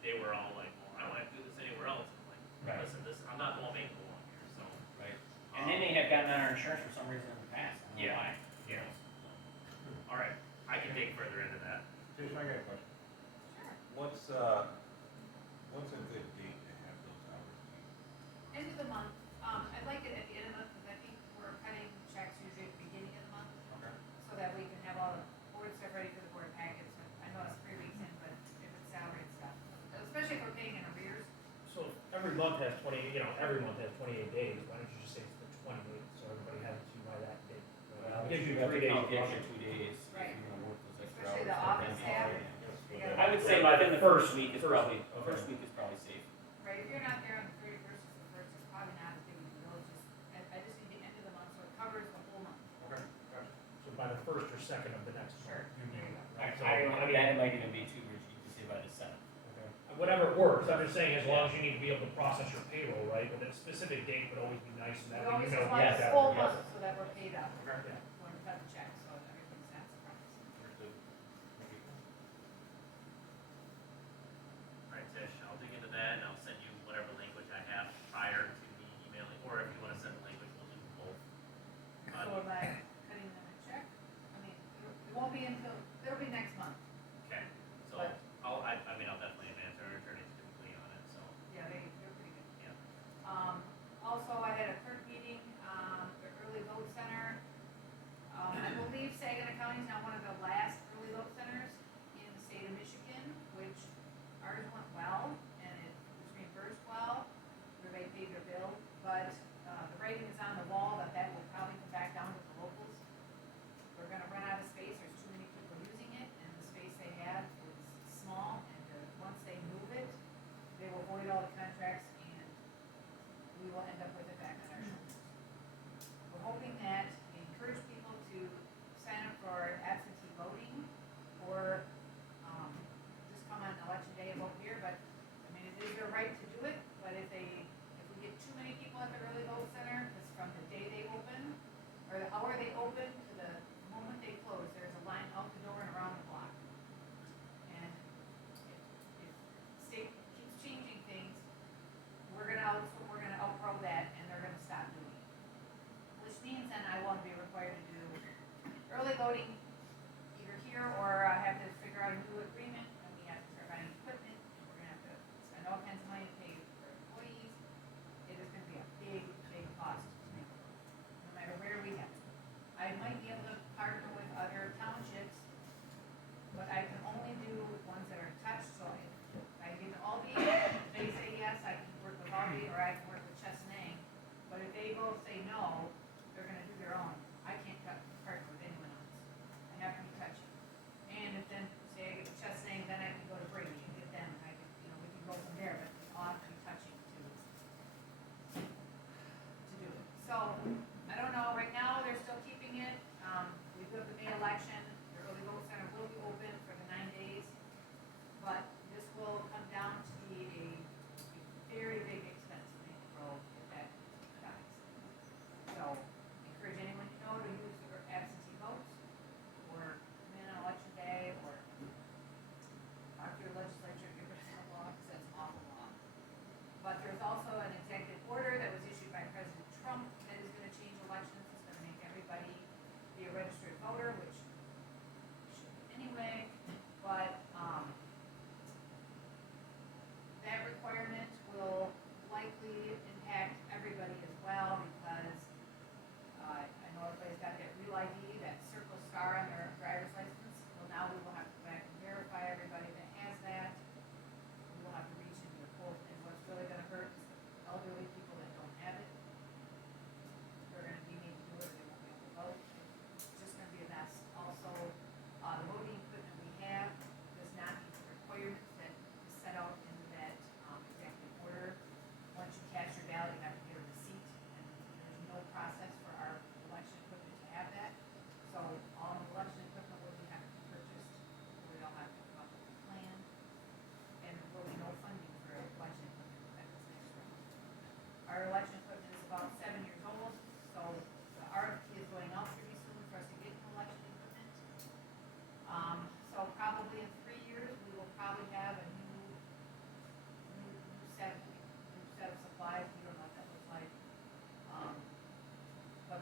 they were all like, well, I don't have to do this anywhere else. I'm like, Right. listen, I'm not gonna make it along here, so. Right. And they may have gotten on our insurance for some reason in the past, I don't know Yeah. why. Yeah. All right, I can dig further into that. Jason, I got a question. Sure. What's a good date to have those hours be? End of the month, I'd like it at the end of the month, because I think we're cutting checks usually at the beginning of the month, Okay. so that we can have all the board stuff ready for the board packets. I know it's 3 weeks in, but if it's salary and stuff, especially if we're paying in arrears. So every month has 28 days, why don't you just say it's the 28th, so everybody has it to by that date? Well, Gives you have 3 to days. count the to extra run. 2 days, if Right. you're gonna work those extra hours. Especially the for office them. staff. Yeah. They gotta- I would say within the first week is probably, Okay. first week is probably safe. Right, if you're not there on the 31st or the 1st, it's probably not as big of a deal, it's just, I just need the end of the month, so it covers the whole month. Okay, gotcha. So by the 1st or 2nd of the next month. Sure. You need that, I, right? So, I mean, that might even be too rigid, you could say by the 7th. okay. Whatever works, I'm just saying, as long as you need to be able to process your payroll, right, but a specific date would always be nice, and We that way always you know. just want yes, the that- full yes. month, so that we're paid up Okay, yeah. when we cut the check, so everything's not surprised. Understood. Thank you. All right, Tish, I'll dig into that and I'll send you whatever language I have prior to me emailing, or if you wanna send the language, we'll do both. So am I cutting them a check? I mean, it won't be until, it'll be next month. Okay, so But- I'll definitely advance our attorneys typically on it, so, Yeah, they're pretty good. yeah. Also, I had a current meeting, the early vote center. I believe Saginaw County is now one of the last early vote centers in the state of Michigan, which ours went well, and it was reimbursed well. Everybody paid their bill, but, the writing is on the wall that that will probably come back down to the locals. We're gonna run out of space, there's too many people using it, and the space they have is small, and once they move it, they will void all the contracts, and we will end up with it back on our shoulders. We're hoping that we encourage people to sign up for absentee voting, or, just come on election day and vote here, but, I mean, it is their right to do it, but if we get too many people at the early vote center, because from the day they open, or the hour they open to the moment they close, there's a line out the door and around the block. And if state keeps changing things, we're gonna outgrow that, and they're gonna stop doing it. Which means then I won't be required to do early voting either here, or I have to figure out a new agreement, and we have to start buying equipment, and we're gonna have to spend all kinds of money to pay for employees. It is gonna be a big, big cost to make it work, no matter where we have it. I might be able to partner with other townships, but I can only do ones that are touched, so if I get to Albee, if they say yes, I can work with Albee, or I can work with Chesaning. But if they both say no, they're gonna do their own, I can't partner with anyone else. I have to be touchy. And if then, say I get to Chesaning, then I can go to Brady and get them, and I can, we can go from there, but we all have to be touching to do it. So, I don't know, right now, they're still keeping it, we do have the May election, the early vote center will be open for the 9 days, but this will come down to be a very big expense to make the road if that dies. So, encourage anyone you know to use their absentee votes, or come in on election day, or talk to your legislature, get rid of that law, because that's an awful law. But there's also an executive order that was issued by President Trump that is gonna change elections, it's gonna make everybody be a registered voter, which should be anyway, but, that requirement will likely impact everybody as well, because, I know everybody's got that real ID, that circle star on their driver's license, well, now we will have to go back and verify everybody that has that. We will have to reach into your poll, and what's really gonna hurt is the elderly people that don't have it. They're gonna be needing to do it, they won't be able to vote, it's just gonna be a mess. Also, the voting equipment we have does not meet the requirements that is set out in that, executive order. Once you cast your ballot, you have to get a receipt, and there's no process for our election equipment to have that. So all the election equipment will have to be purchased, we all have to come up with a plan, and there will be no funding for election equipment at this next round. Our election equipment is about 7 years old, so the RFP is going out pretty soon for us to get new election equipment. So probably in 3 years, we will probably have a new set of supplies, we don't know what that looks like. But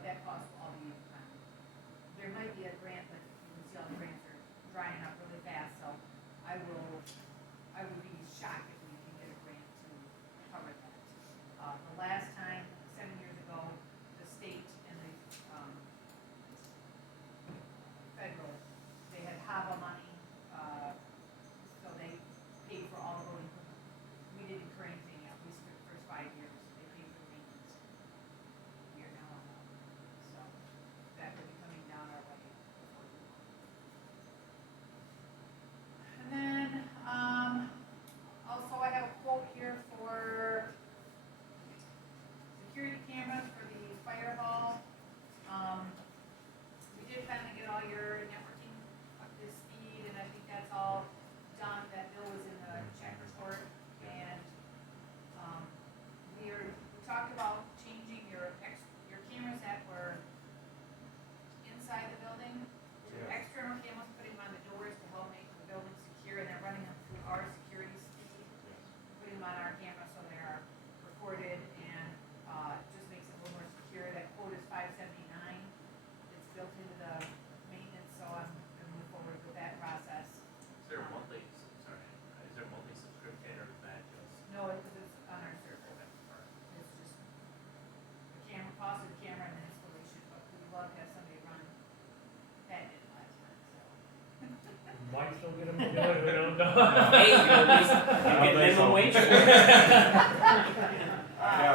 Hey, you know, at least you get minimum wage for it. doubt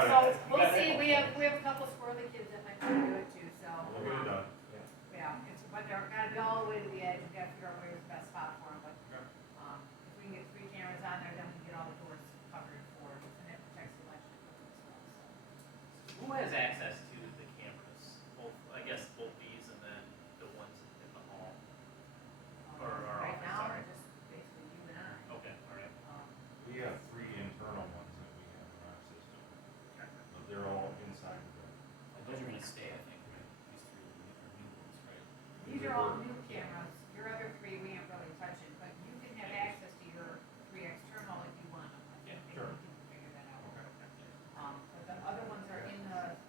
it. So, we'll see, we have a couple squirrely kids that might want to do it too, so. We'll get it done. Yeah, but they're gotta be all the way to the edge, we gotta figure out where's the best spot for them, but, if we can get 3 cameras on there, then we can get all the doors covered for, and that protects the electric equipment as well, so. Who has access to the cameras? Both, I guess both these and then the ones in the hall. Or Right office, now, sorry. just basically you and I. Okay, alright. We have 3 internal ones that we have in our system, but they're all inside the building. Those are gonna stay, I think, right? These 3 are new ones, right? These are all new cameras, your other 3 we ain't really touching, but you can have access to your 3 external if you want them. I think maybe sure. we can figure that out. Okay. But the other ones are in the,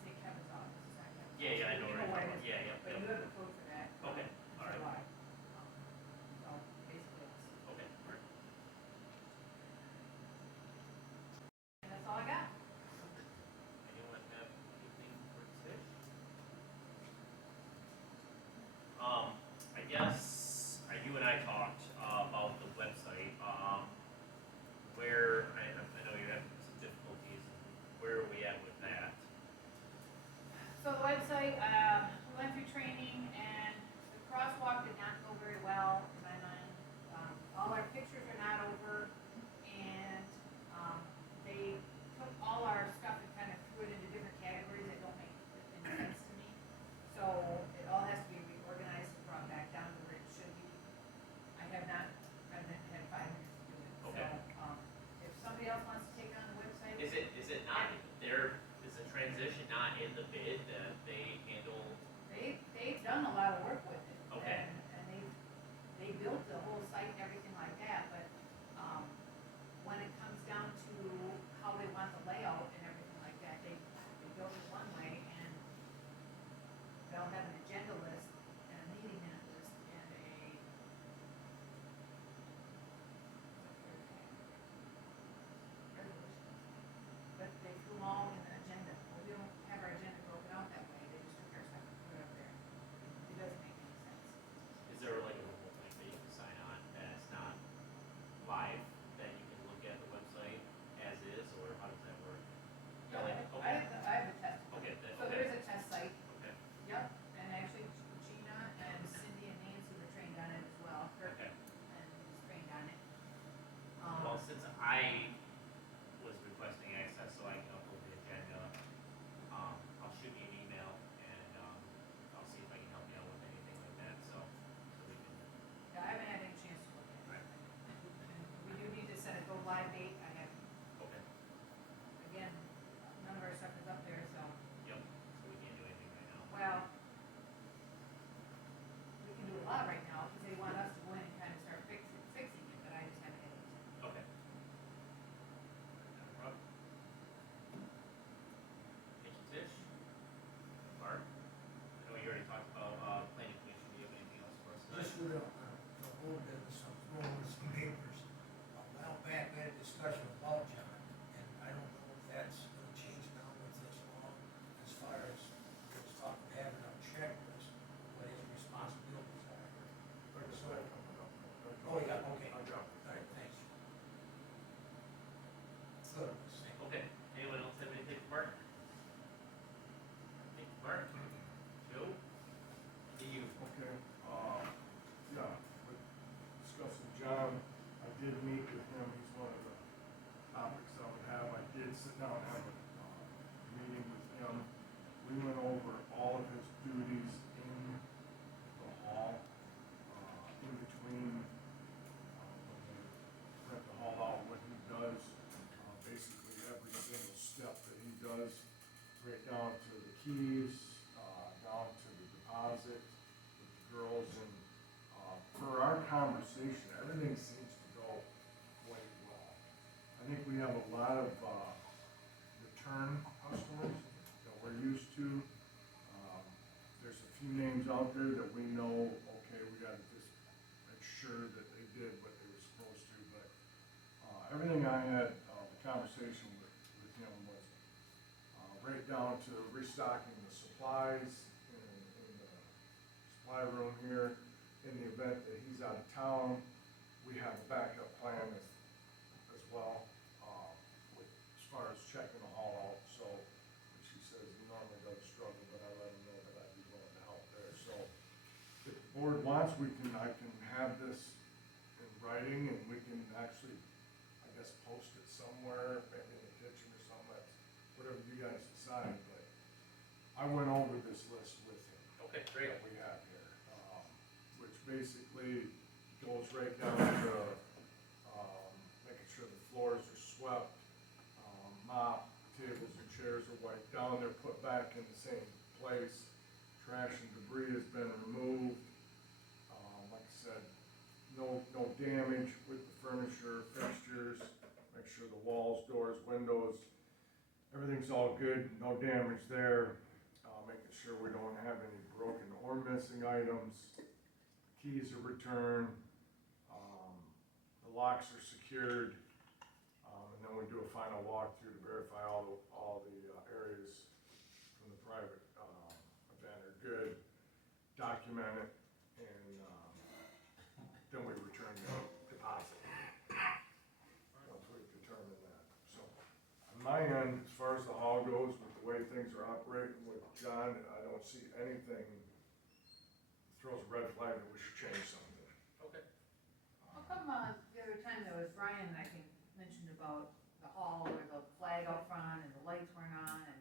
say Kevin's office, is that Kevin's? Yeah, yeah, I know You where what you're it going. is, Yeah, yeah, but yeah. you have the code for that. Okay, alright. July. So basically, that's, Okay, alright. and that's all I got. Anyone have anything for Tish? I guess, you and I talked, about the website, where, I know you're having some difficulties, where are we at with that? So the website, we went through training and the crosswalk did not go very well in my mind. All our pictures are not over and, they took all our stuff and kind of threw it into different categories that don't make any sense to me. So it all has to be reorganized and brought back down to where it should be. I have not, I've had 5 minutes to do it. Okay. So, if somebody else wants to take on the website. Is it not there, is the transition not in the bid that they handle? They've done a lot of work with it. Okay. And they built the whole site and everything like that, but, when it comes down to how they want the layout and everything like that, they built it one way and they'll have an agenda list and a meeting minute list and a resolution. But they threw them all in the agenda. Well, we don't have our agenda broken out that way. They just took our stuff and put it up there. It doesn't make any sense. Is there like a mobile link that you can sign on that's not live, that you can look at the website as is, or how does that work? Yeah, Like, I have the test. Okay, then, So there is a test site. Okay, Yep, and actually Gina and Cindy and Nancy were trained on it as well. Kirk okay. and was trained on it. Well, since I was requesting access so I can upload the agenda, I'll shoot you an email and, I'll see if I can help you out with anything like that, so we can. Yeah, I haven't had any chance to look at it. Right. And we do need to set a go live date. I have, Okay, again, none of our stuff is up there, so, yep, so we can't do anything right now. well, we can do a lot right now because they want us to go in and kind of start fixing it, but I just haven't had any time. Okay. Not a problem. Thank you, Tish. Mark, I know you already talked about, planning commission, do you have anything else for us tonight? Just with the whole business, I'm throwing with some papers. A while back, we had a discussion about John, and I don't know if that's gonna change now with this law, as far as, it's talking having a checklist, what his responsibilities are. So, oh, yeah, okay, all right, thanks. Good, thank you. Okay, anyone else have anything for Mark? Thank you, Mark. Joe? Do you? Okay, yeah, with discussing John, I did meet with him, he's one of the topics I would have, I did sit down and have a, meeting with him. We went over all of his duties in the hall, in between, when they rent the hall out, what he does, basically every single step that he does, right down to the keys, down to the deposit with the girls, and, per our conversation, everything seems to go quite well. I think we have a lot of, return customers that we're used to. There's a few names out there that we know, okay, we gotta just make sure that they did what they were supposed to, but, everything I had, the conversation with him was, right down to restocking the supplies in the supply room here, in the event that he's out of town, we have a backup plan as well, as far as checking the hall out, so, she says he normally does struggle, but I let him know that I'd be willing to help there, so. If the board wants, I can have this in writing, and we can actually, I guess, post it somewhere, maybe in the kitchen or something, that's whatever you guys decide, but I went over this list with him. Okay, great. That we have here, which basically goes right down to, making sure the floors are swept, mop, tables and chairs are wiped down, they're put back in the same place, trash and debris has been removed. Like I said, no damage with the furniture, fixtures, make sure the walls, doors, windows, everything's all good, no damage there. Making sure we don't have any broken or missing items, keys are returned, the locks are secured, and then we do a final walkthrough to verify all the areas from the private event are good, document it, and then we return the deposit. Once we've determined that. So, on my end, as far as the hall goes, with the way things are operating with John, I don't see anything that throws a red flag that we should change something. Okay. How come, the other time there was Brian, I think, mentioned about the hall where the flag out front and the lights weren't on and.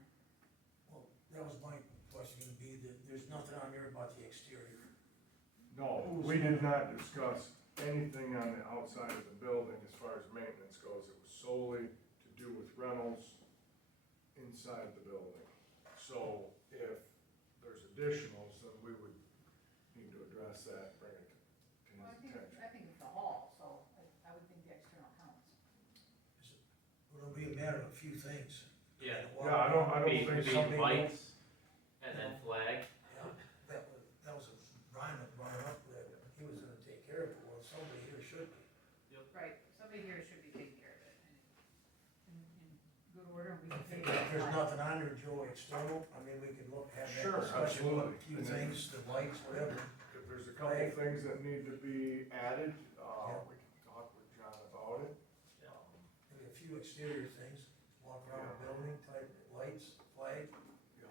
Well, that was my question gonna be, that there's nothing on there about the exterior. No, we did not discuss anything on the outside of the building as far as maintenance goes. It was solely to do with rentals inside the building. So if there's additionals, then we would need to address that, bring it to Well, his attention. I think it's the hall, so I would think the external counts. It'll be a matter of a few things. Yeah. Yeah, I don't Be think something. lights, and then flag. Yeah, that was a, Brian that brought it up, that he was gonna take care of it, well, somebody here should be. Right, somebody here should be taking care of it in good order, and we can pay If that. there's nothing on there, Joe, external, I mean, we could look, have that Sure, discussion, look absolutely. at a few things, the lights, whatever. If there's a couple of things that need to be added, we can talk with John about it. Yeah. Maybe a few exterior things, walk around the building, type, lights, flag.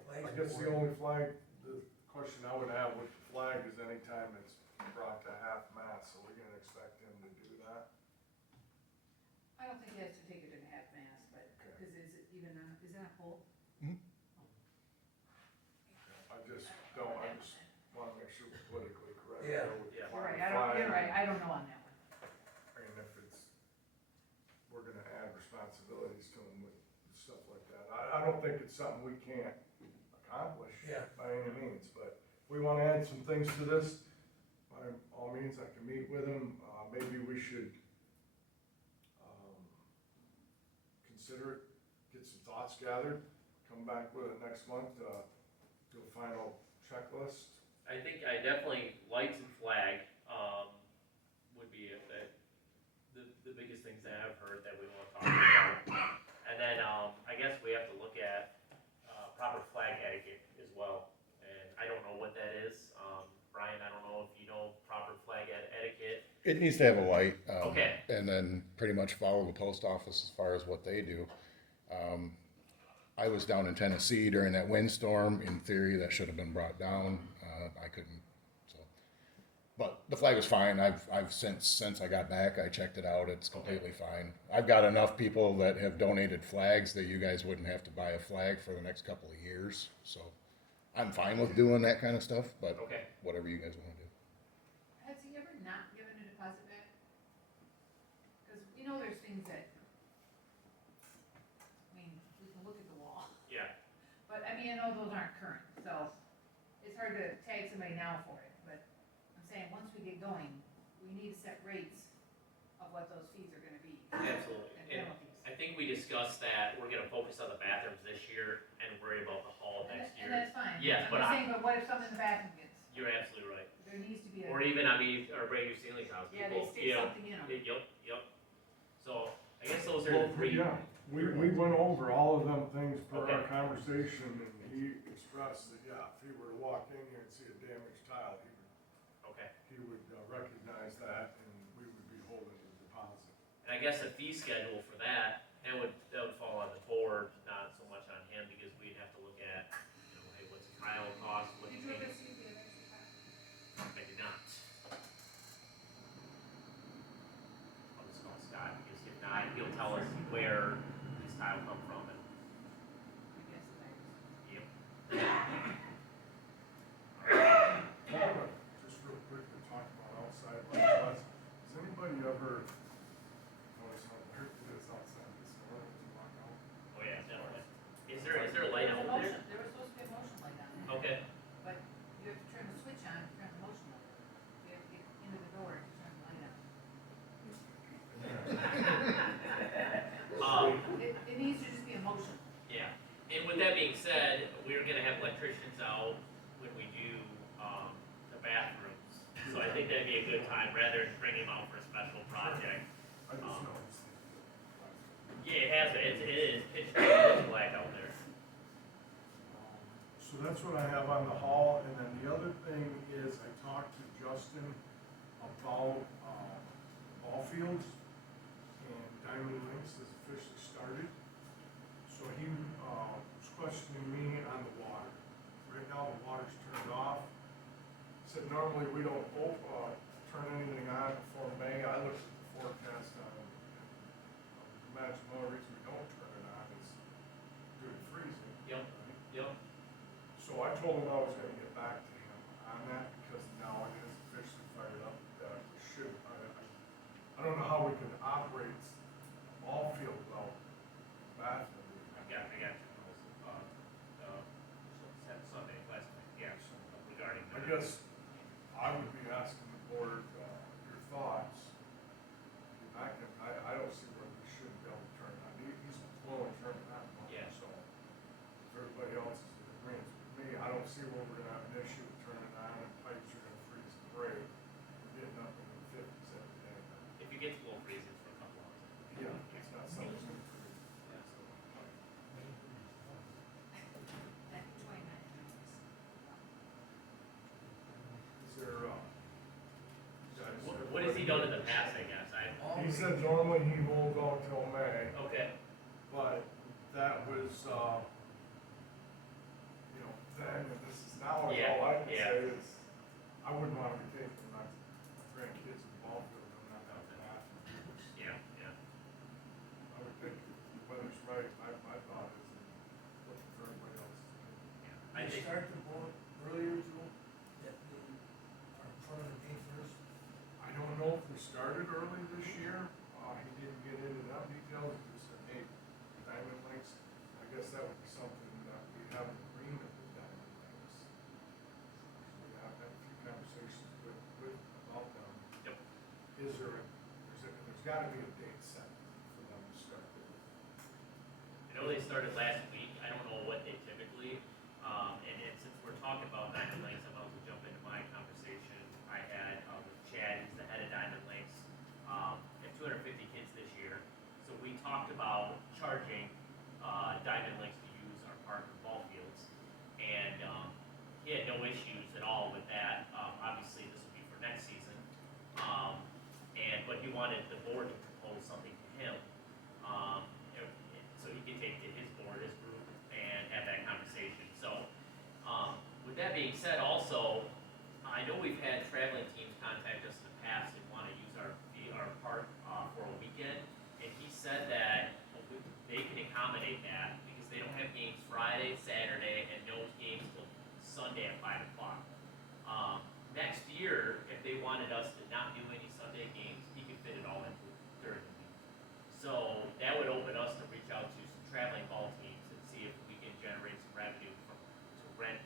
I guess the only flag, the question I would have with the flag is anytime it's brought to half mast, so we're gonna expect him to do that. I don't think he has to take it in half mast, but, Okay. cause is it even on, is it on a pole? I just wanna make sure we're politically correct. Yeah. With the Yeah. You're right, flag, you're right, I don't know on that one. And if we're gonna add responsibilities to him with stuff like that. I don't think it's something we can't accomplish. Yeah. By any means, but if we wanna add some things to this, by all means, I can meet with him, maybe we should, consider it, get some thoughts gathered, come back with it next month, do a final checklist. I think I definitely, lights and flag, would be the biggest things that I've heard that we wanna talk about. And then, I guess we have to look at, proper flag etiquette as well, and I don't know what that is. Brian, I don't know if you know proper flag etiquette. It needs to have a light. Okay. And then pretty much follow the post office as far as what they do. I was down in Tennessee during that windstorm. In theory, that should have been brought down. I couldn't, so. But the flag was fine. I've since I got back, I checked it out. It's completely fine. I've got enough people that have donated flags that you guys wouldn't have to buy a flag for the next couple of years. So I'm fine with doing that kind of stuff, but Okay. whatever you guys want to do. Has he ever not given a deposit back? Cause you know there's things that, I mean, we can look at the wall, Yeah. but I mean, I know those aren't current, so it's hard to tag somebody now for it, but I'm saying, once we get going, we need to set rates of what those fees are gonna be. Absolutely. And And penalties. I think we discussed that we're gonna focus on the bathrooms this year and worry about the hall next And year. that's fine. Yes, I'm but just saying, but what if something in the bathroom gets, You're absolutely right. there needs to be a. Or even, I mean, our brand new ceiling tiles. Yeah, people, they stick you know, something in them. Yep. So, I guess those are Well, the three. yeah, we went over all of them things per our Okay. conversation, and he expressed that, yeah, if he were to walk in here and see a damaged tile, Okay. he would recognize that, and we would be holding And I guess the fee schedule for that, that would fall on the board, not so much on him, because we'd have to look at, you know, hey, what's the trial cost, what do you think? I did not. I'll just call Scott, because if not, he'll tell us where his tile come from, and, I guess it matters. yep. Just real quick, we talked about outside lights. Has anybody ever noticed how weird it is outside this morning when you walk out? Oh, yeah, definitely. Is there a light There was out a there? motion, there was supposed to be a motion light on there. Okay, But you have to turn the switch on to turn the motion light on. You have to get into the door to turn the light on. It needs to just be a motion. yeah. And with that being said, we're gonna have electricians out when we do, the bathrooms. So I think that'd be a good time, rather than bring him out for a special project. I just noticed. Yeah, it has, it is pitch black out there. So that's what I have on the hall, and then the other thing is I talked to Justin about, ball fields, and Diamond Links has officially started. So he, was questioning me on the water. Right now, the water's turned off. Said normally we don't, turn anything on before May. I looked at the forecast on, imagine the only reason we don't turn it on is due to freezing. Yep. right? Yep. So I told him I was gonna get back to him on that, because now it is officially fired up, that we should, I don't know how we can operate a ball field without bathroom. I got you. Sunday, last night, yeah, regarding. I guess I would be asking the board, your thoughts. I don't see where we shouldn't be able to turn it on. He's blowing, turning it on. Yeah. So, if everybody else is in agreement with me, I don't see where we're gonna have an issue with turning it on and pipes are gonna freeze and break. We're getting up in the fifties every day. If you get to below freezing for a couple hours. Yeah, it's not something that's gonna freeze. Yeah. At 29 degrees. Is there, guys? What has he done in the past, I guess, He said normally he won't go until May, okay, but that was, then, and this is now, and all I can Yeah, say is, I wouldn't wanna be taking my grandkids to the ball field and not have a bathroom. yeah. I would think the weather's right, my thought is, looking for everybody else. I They think, start the board earlier, Joe, that they are in front of the gate first. I don't know if we started early this year, he didn't get into that details, he just said, hey, Diamond Links, I guess that would be something that we have an agreement with Diamond Links. So we have had a few conversations with about them. Yep. There's gotta be a date set for them to start there. I know they started last week, I don't know what they typically, and since we're talking about Diamond Links, I'm about to jump into my conversation I had, with Chad, who's the head of Diamond Links. At 250 kids this year, so we talked about charging, Diamond Links to use our park and ball fields. And, he had no issues at all with that, obviously this will be for next season. But he wanted the board to propose something to him, so he can take to his board, his group, and have that conversation. So, with that being said, also, I know we've had traveling teams contact us in the past and wanna use our park, for a weekend. And he said that they can accommodate that, because they don't have games Friday, Saturday, and no games till Sunday at 5 o'clock. Next year, if they wanted us to not do any Sunday games, he could fit it all in during the week. So that would open us to reach out to some traveling ball teams and see if we can generate some revenue to rent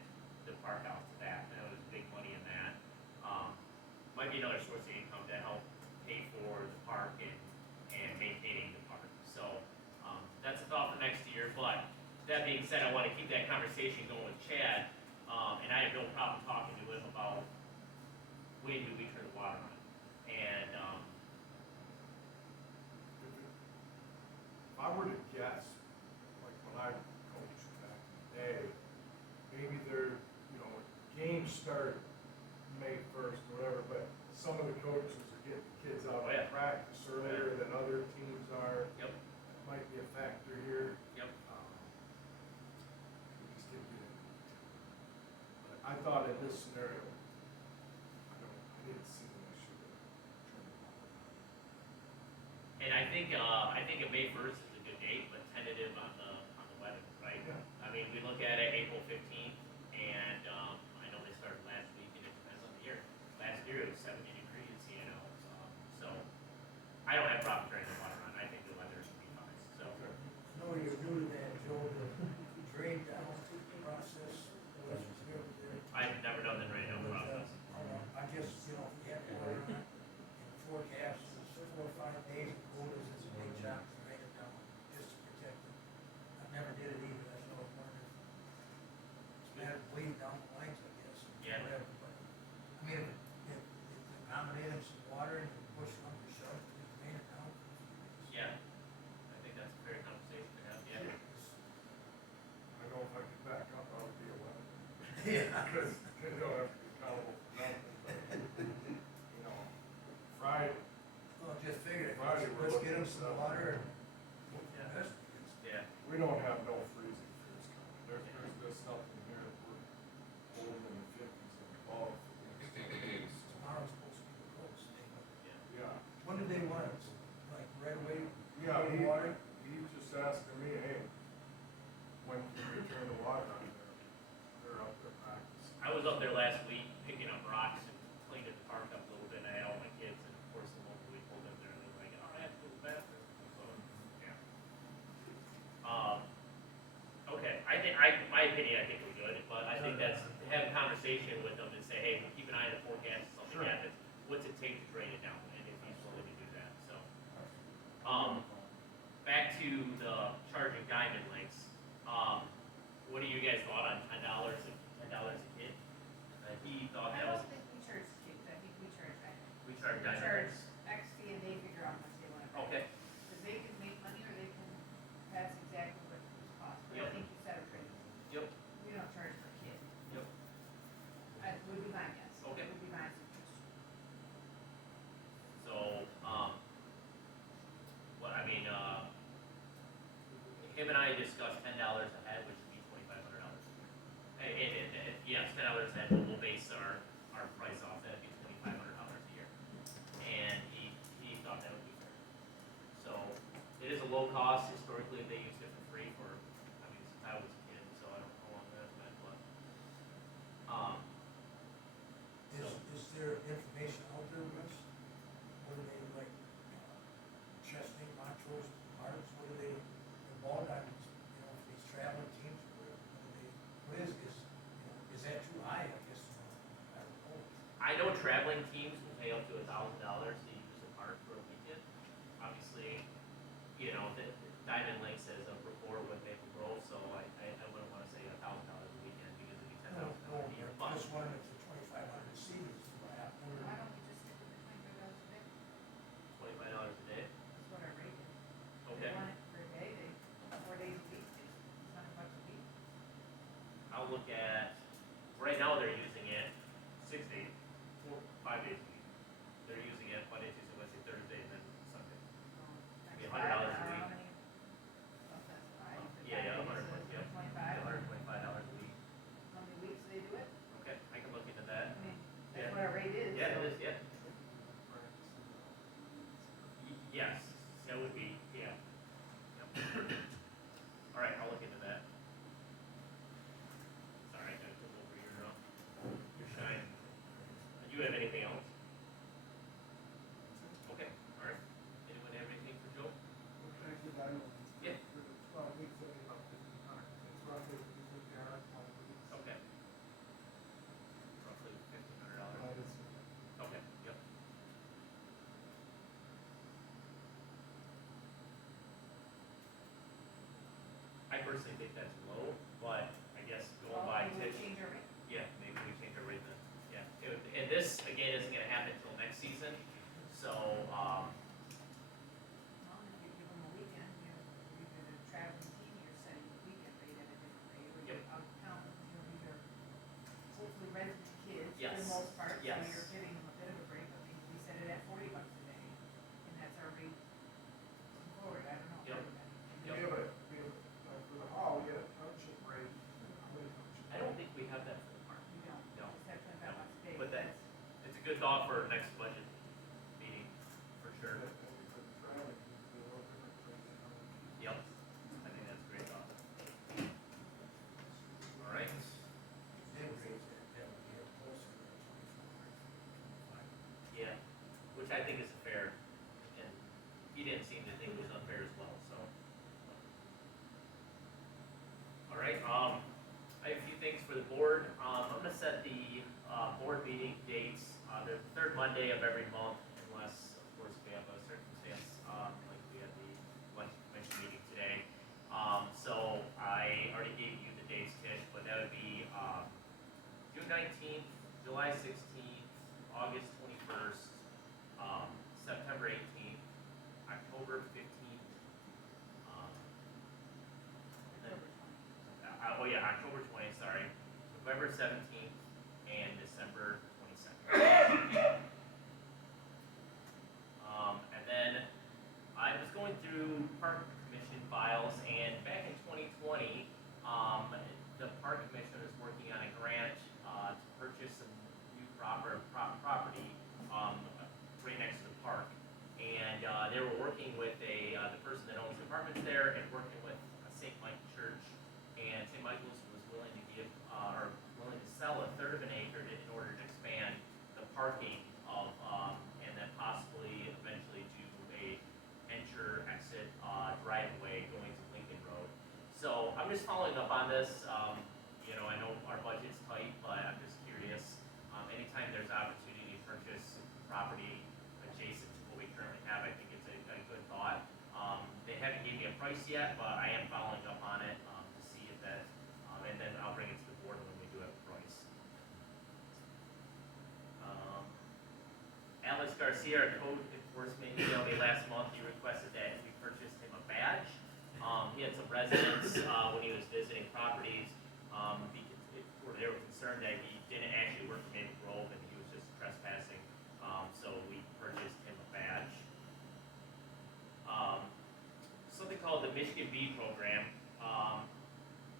the park out to that. I know there's big money in that. Might be another source of income to help pay for the park and maintaining the park. So, that's a thought for next year, but that being said, I wanna keep that conversation going with Chad. And I have no problem talking to him about when do we turn the water on. And, If I were to guess, like when I coached back in the day, maybe games start May 1st or whatever, but some of the coaches are getting the kids out Oh, to yeah. practice earlier than other teams. Yep. That might be a factor here. Yep. We just didn't get it. But I thought in this scenario, I didn't see that I should have turned it off. And I think a May first is a good date, but tentative on the weather, right? Yeah. I mean, we look at it April 15th, and, I know they started last week, and it depends on the year. Last year it was 70 degrees, you know, so, I don't have problems turning the water on, I think the weather should be fine, so. Okay. I know you're new to that, Joe, the drain down process, was good there. I've never done the radio process. I just, you know, if you have water on it, and forecast is 4 or 5 days, of cold as it's a big job to drain it down, just to protect it. I never did it either, that's what I was wondering. It's better to bleed down the lines, I guess, or Yeah. whatever, but, I mean, if accommodating some water and you push it under shove, you drain it down for a few days. Yeah, I think that's a fair conversation to have, yeah. I know if I could back up, I would be 11. Yeah. Because they don't have to be accountable for nothing, but, you know, Friday, Well, just figured, Friday we're let's looking get them at some stuff. water and. Yeah. That's- Yeah, we don't have no freezing fears coming. There's just something here that we're holding in the 50s and above for the next 10 days. Tomorrow's supposed to be the coldest day, but Yeah. when do they want it? Like right away? Yeah, Cold water? he's just asking me, hey, when can we turn the water on there? They're out there practicing. I was up there last week picking up rocks and cleaning the park up a little bit, and I had all my kids, and of course, the local we pulled up there, and they're like, oh, I have to go to the bathroom, so, yeah. Okay, my opinion, I think we're good, but I think that's, to have a conversation with them and say, hey, keep an eye on the forecast, if something Sure. happens, what's it take to drain it down, and if he's willing to do that, so. Back to the charging diamond links, what do you guys thought on $10 a kid? He thought I that was, don't think we charge kids, I think we charge that. we charge We diamond charge links. X fee and they figure out how much they wanna pay. Okay, Cause they can make money or they can pass exactly what it costs, but I Yep. think you set a rate. Yep. We don't charge per kid. Yep. Would be my guess. Okay. Would be my suggestion. so, what, I mean, him and I discussed $10 a head, which would be $2,500. And yes, $10 a head, we'll base our price off, that'd be $2,500 a year. And he thought that would be fair. So, it is a low cost, historically, they used it for free for, I mean, since I was a kid, so I don't know how long that's been, but, Is there information out there, Russ? What do they like, Chesney, Montrose, Marks, what do they, the ball diamonds, you know, for these traveling teams, what is, you know, is that too high, I guess, I don't know. I know traveling teams will pay up to $1,000 to use the park for a weekend. Obviously, you know, the Diamond Links has a rapport with Maple Grove, so I wouldn't wanna say $1,000 a weekend because it'd be $10,000 a year. I But just wondered if the 2,500 seats, what happened, Why or, don't we just stick with the $25 a day? $25 a day, That's what our rate is. They okay. want it for a day, 4 days a week, it's $100 a week. I'll look at, right now they're using it 6 days, 5 days a week. They're using it Monday, Tuesday, Wednesday, Thursday, and then Sunday. Be $100 a week. Yeah, 100, yeah. $125 a week. How many weeks do they do it? Okay, I can look into that. I mean, Yeah. that's what our rate is. Yeah, so- it is, yeah. Yes, that would be, yeah. Yep. All right, I'll look into that. Sorry, I took over your shine. Do you have anything else? Okay, all right. Anyone have anything for Joe? Yeah. Okay. Roughly $1,500. Okay, yep. I personally think that's low, but I guess going by Well, we Tish, change our rate. yeah, maybe we change our rate then, yeah. And this, again, isn't gonna happen until next season, so, Well, if you give them a weekend, you know, if you're a traveling team, you're setting the weekend rate at a different rate. Or Yep. you're out of town, you know, these are hopefully resident kids for Yes. the most part. Yes. So you're giving them a bit of a break, but maybe we set it at $40 a day, and that's our rate going forward, I don't I think is fair, and he didn't seem to think it was unfair as well, so. All right, I have a few things for the board. I'm gonna set the, board meeting dates, the third Monday of every month, unless, of course, we have a circumstance, like we had the election commission meeting today. So I already gave you the dates, Tish, but that would be, June 19th, July 16th, August 21st, September 18th, October 15th, and then, oh yeah, October 20th, sorry, November 17th, and December 22nd. And then I was going through park commission files, and back in 2020, the park commission was working on a grant, to purchase some new property, right next to the park. And, they were working with the person that owns the apartments there, and working with St. Michael Church. And St. Michael's was willing to give, or willing to sell a third of an acre in order to expand the parking of, and then possibly eventually do a enter, exit, driveway going to Lincoln Road. So I'm just following up on this. You know, I know our budget's tight, but I'm just curious. Anytime there's opportunity to purchase property adjacent to what we currently have, I think it's a good thought. They haven't given me a price yet, but I am following up on it, to see if that, and then I'll bring it to the board when we do have a price. Alex Garcia, our code enforcement, emailed me last month. He requested that we purchased him a badge. He had some residents, when he was visiting properties, they were concerned that he didn't actually work for Maple Grove and he was just trespassing. So we purchased him a badge. Something called the Michigan Bee Program,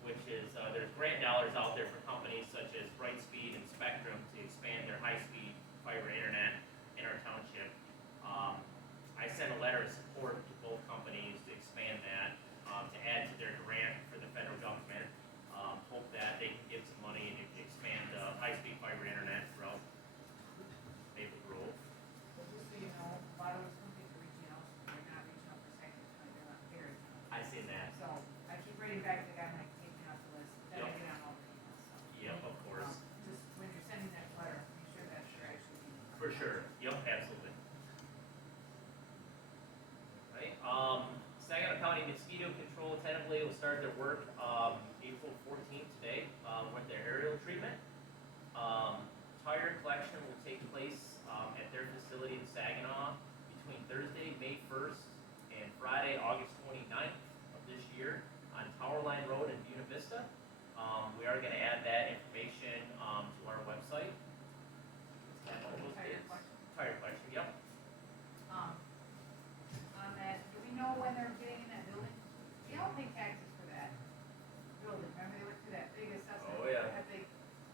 which is, there's grant dollars out there for companies such as Brightspeed and Spectrum to expand their high-speed fiber internet in our township. I sent a letter of support to both companies to expand that, to add to their grant for the federal government. Hope that they can get some money and expand high-speed fiber internet throughout Maple Grove. But just so you know, a lot of those companies are reaching out, they're not reaching out for second time, they're not there. I seen that. So I keep writing back to the guy, I'm like, take me off the list, then I Yep. get on all the emails, so. Yep, of course. Just when you're sending that letter, make sure that you're actually. For sure. Yep, absolutely. Right, Saginaw County Mosquito Control tentatively will start their work, April 14th today, with their aerial treatment. Tire collection will take place, at their facility in Saginaw between Thursday, May 1st, and Friday, August 29th of this year on Tower Line Road in Buena Vista. We are gonna add that information, to our website. Is that all those Tire dates? collection. Tire collection, yep. On that, do we know when they're getting in that building? We all pay taxes for that building, remember they went through that big assessment? Oh, yeah.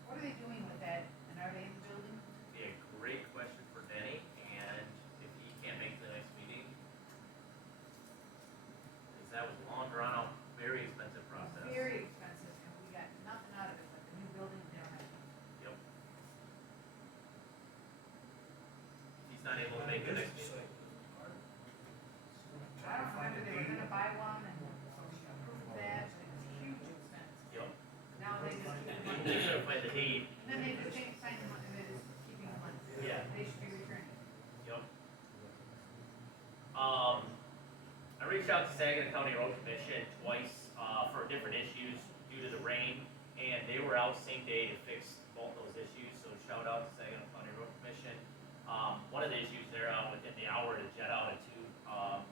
What are they doing with that, and are they in the building? Be a great question for Denny, and if he can't make the next meeting, because that was a long, drawn out, very expensive process. Very expensive, and we got nothing out of it, like the new building, they don't have. Yep. He's not able to make the next meeting. I don't remember, they were gonna buy one, and so we approved that, and it was a huge expense. Yep. Now they just keep the money, They're gonna find the deed. and then they just sign the money, they're just keeping the money. Yeah. They should be returning. Yep. I reached out to Saginaw County Road Commission twice, for different issues due to the rain, and they were out same day to fix both those issues, so shout out to Saginaw County Road Commission. One of the issues there, within the hour to jet out a tube,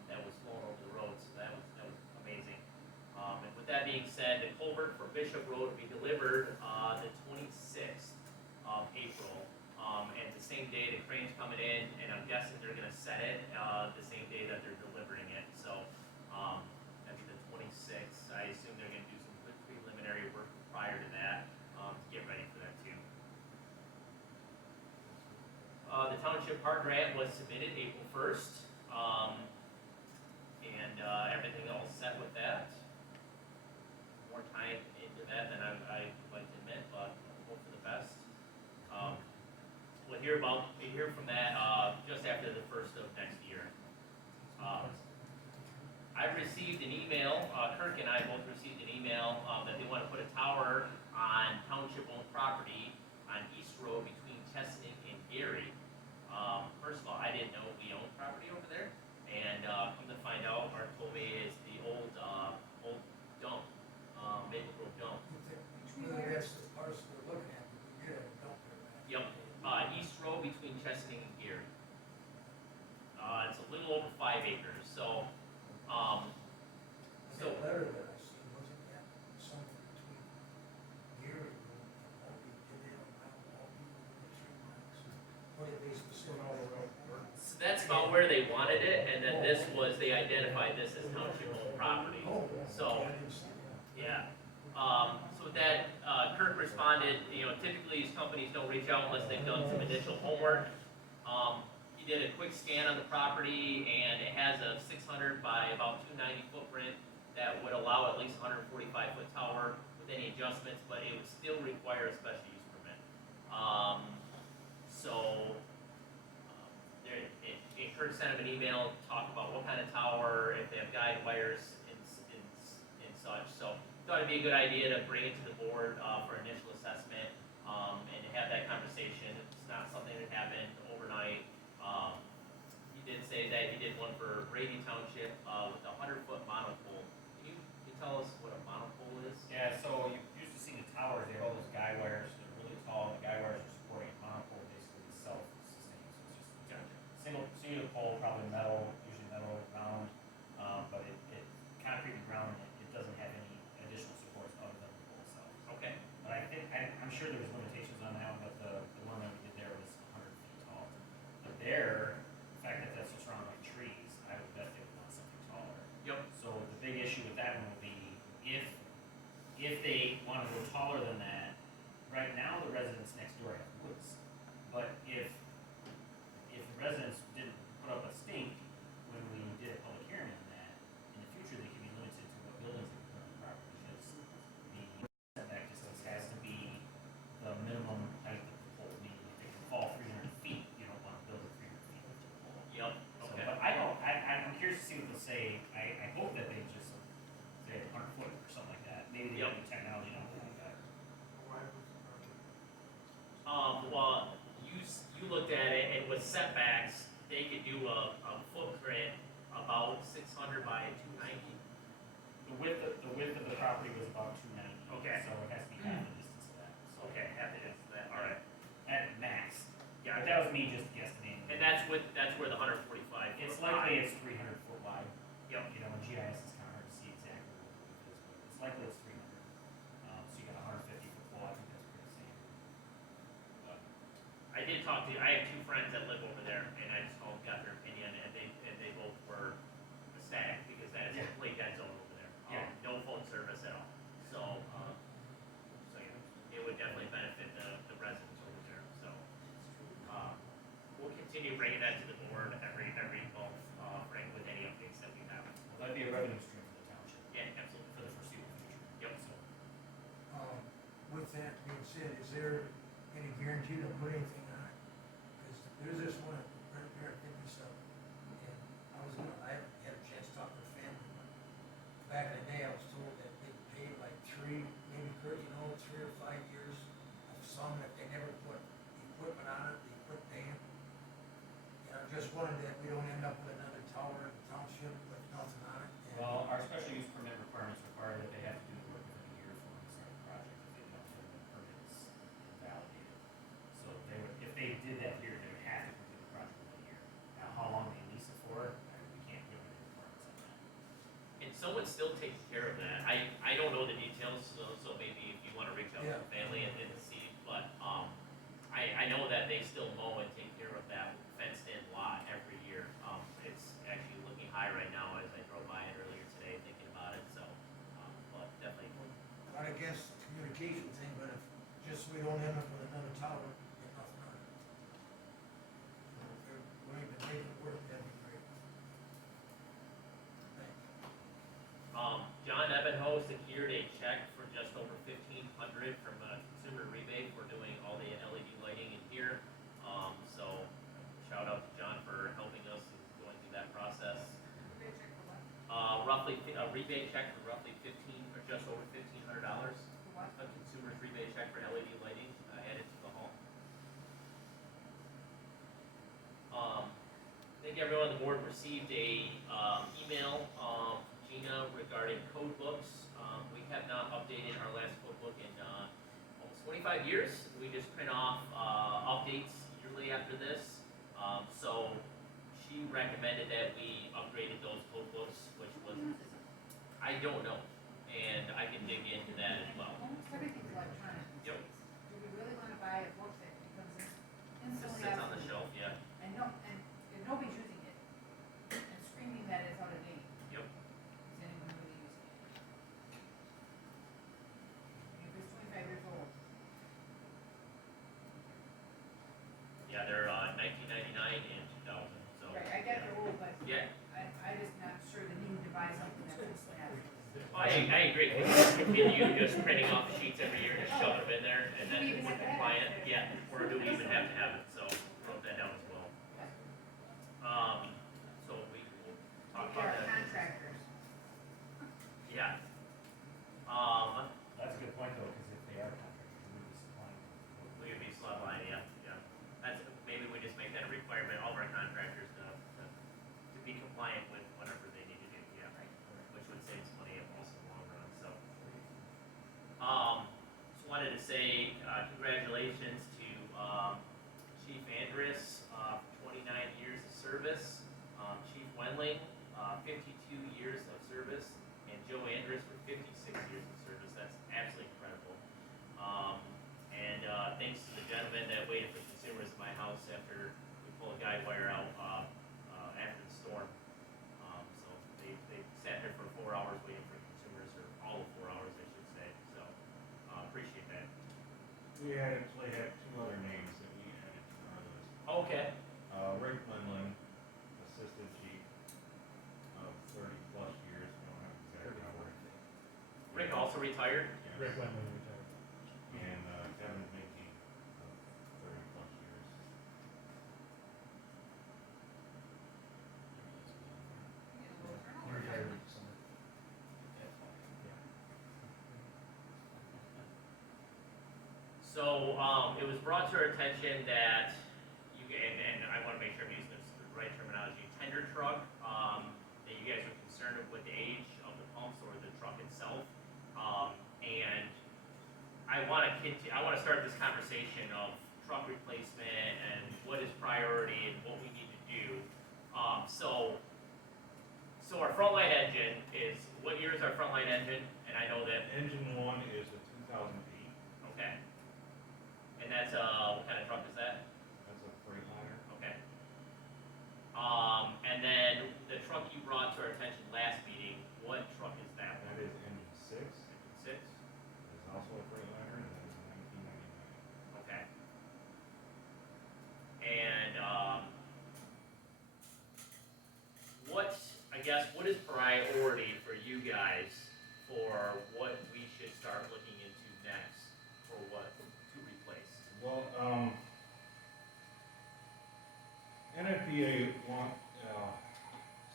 that was flown over the road, so that was amazing. And with that being said, the culvert for Bishop Road will be delivered, the 26th of April. And the same day the crane's coming in, and I'm guessing they're gonna set it, the same day that they're delivering it, so, that'd be the 26th. I assume they're gonna do some good preliminary work prior to that, to get ready for that too. The township park grant was submitted April 1st, and, everything all set with that. More time into that than I would like to admit, but hope for the best. We'll hear from that, just after the first email, Kirk and I both received an email, that they wanna put a tower on township-owned property on East Road between Chesaning and Gary. First of all, I didn't know we owned property over there, and, come to find out, Mark told me it's the old dump, Maple Grove dump. Whether that's the parcel we're looking at, but we did have a dump there, man. Yep, East Road between Chesaning and Gary. It's a little over 5 acres, so, The letter that I seen, wasn't that something between Gary Road and Mulkey, did they allow all people within 3 miles? What did they specifically? so that's about where they wanted it, and then this was, they identified this as township-owned property. Oh, So- I didn't see that. Yeah, so with that, Kirk responded, typically these companies don't reach out unless they've done some initial homework. He did a quick scan on the property, and it has a 600 by about 290 footprint that would allow at least 145-foot tower with any adjustments, but it would still require a special use permit. Kirk sent him an email, talk about what kind of tower, if they have guide wires and such, so thought it'd be a good idea to bring it to the board, for initial assessment, and to have that conversation. It's not something that happened overnight. He did say that he did one for Brady Township, with a 100-foot monopole. Can you tell us what a monopole is? Yeah, so you used to see the towers, they have all those guy wires, they're really tall, the guy wires are supporting a monopole, basically self-sustaining, so it's just single pole, probably metal, usually metal, round, but it's concrete and ground, and it doesn't have any additional supports other than the pole itself. Okay. But I'm sure there was limitations on that one, but the one that we did there was 100 feet tall. But there, the fact that that's just surrounded by trees, I would bet they would want something taller. Yep. So the big issue with that one would be if they want to go taller than that. Right now, the residents next door have woods, but if the residents didn't put up a stink when we did a public hearing on that, in the future they could be limited to what buildings they can put on the property, because the setback distance has to be the minimum height of the pole, meaning if it can fall 300 feet, you don't want to build it 300 feet into the pole. Yep, So, okay. but I'm curious to see what they'll say. I hope that they just say 100 foot or something like that. Maybe they have new technology now like that. Why was it not? Well, you looked at it, and with setbacks, they could do a footprint about 600 by 290. The width of the property was about 290. Okay. So it has to be half the distance of that. So Okay, half the distance of that, all right. at max. Yeah. But that was me just guesstimating. And that's where the 145. It's foot likely line- it's 300 foot wide. Yep. You know, in GIS it's kind of hard to see exactly what the width is, but it's likely it's 300. So you got 150 foot pole. I think that's pretty standard. But I did talk to, I have 2 friends that live over there, and I just called, got their opinion, and they both were ecstatic, because that is a complete dead zone over there. Yeah. No phone service at all. So yeah, it would definitely benefit the residents over there, so. We'll continue bringing that to the board every month, Frank, with any updates that we have. well, that'd be a revenue stream for the township Yeah, absolutely. for the foreseeable future. Yep. So With that being said, is there any guarantee to put anything on it? Because there's this one right there, pick this up, and I haven't had a chance to talk to the family, but back in the day, I was told that they paid like 3, maybe 3 or 5 years of some that they never put equipment on it, they quit paying. And I'm just wondering that we don't end up with another tower in the township with nothing on it. And- well, our special use permit requirements require that they have to do the work within a year from when they start the project. If they don't, then the permit is invalidated. So if they did that here, they would have to complete the project within a year. Now, how long they lease it for, we can't give any requirements on that. And someone still takes care of that. I don't know the details, so maybe if you wanna reach out to the family and see, but, I know that they still mow and take care of that fenced-in lot every year. It's actually looking high right now as I drove by it earlier today thinking about it, so, but definitely. Not against the communication thing, but if, just so we don't end up with another tower and nothing on it. If they're willing to make it work, that'd be great. Thanks. John Ebenhouse secured a check for just over $1,500 from a consumer rebate for doing all the LED lighting in here. So shout out to John for helping us in going through that process. Roughly a rebate check for roughly or just over $1,500. What? A consumer's rebate check for LED lighting added to the home. I think everyone on the board received a email from Gina regarding code books. We have not updated our last code book in almost 25 years. We just print off updates yearly after this. So she recommended that we upgraded those code books, which was, I don't know, and I can dig into that as well. Almost everything's electronic these Yep. days. Do we really wanna buy a book that becomes Just instantly sits on the obsolete? shelf, yeah. And if nobody's using it, and screaming that it's out of date, Yep. is anyone really using it? If it's 25 years old, Yeah, they're 1999 and 2000. So right, I get they're old, but yeah, I just not sure the need to buy something that's obsolete. I agree. We can continue just printing off the sheets every year, just shove them in there, and then Do we even we're have to have compliant. it? Yeah, or do we even have to have it? So wrote that down as well. So we will talk Maybe about our that. contractors. Yeah. That's a good point though, because if they are contractors, we would be supplying. We would be slot line, yeah, yeah. That's, maybe we just make that a requirement, all of our contractors to be compliant with whatever they need to do, yeah. Which would save us money also in the long run, so. Just wanted to say, congratulations to, Chief Andrus, 29 years of service. Chief Wendling, 52 years of service, and Joe Andrus for 56 years of service. That's absolutely incredible. And thanks to the gentleman that waited for consumers in my house after we pulled a guide wire out after the storm. So they sat there for 4 hours waiting for consumers, or all of 4 hours, I should say. So appreciate that. We actually have two other names that we added to our list. Okay. Rick Lindland, Assistant Chief of 30+ years, we don't have exact number. Rick also retired. Yes. Rick Wendland retired. And Kevin Mickey of 30+ years. He retired in December. So, it was brought to our attention that and I wanna make sure I'm using this the right terminology, tender truck, that you guys are concerned with the age of the pumps or the truck itself. And I wanna start this conversation of truck replacement and what is priority and what we need to do. So our frontline engine is, what year is our frontline engine? And I know that, Engine 1 is a 2008. okay. And that's, what kind of truck is that? That's a Freightliner. Okay. And then the truck you brought to our attention last meeting, what truck is that one? That is engine 6. Six? It's also a Freightliner, and that is a 1999. Okay. And, what is priority for you guys for what we should start looking into next for what to replace? Well, NFPA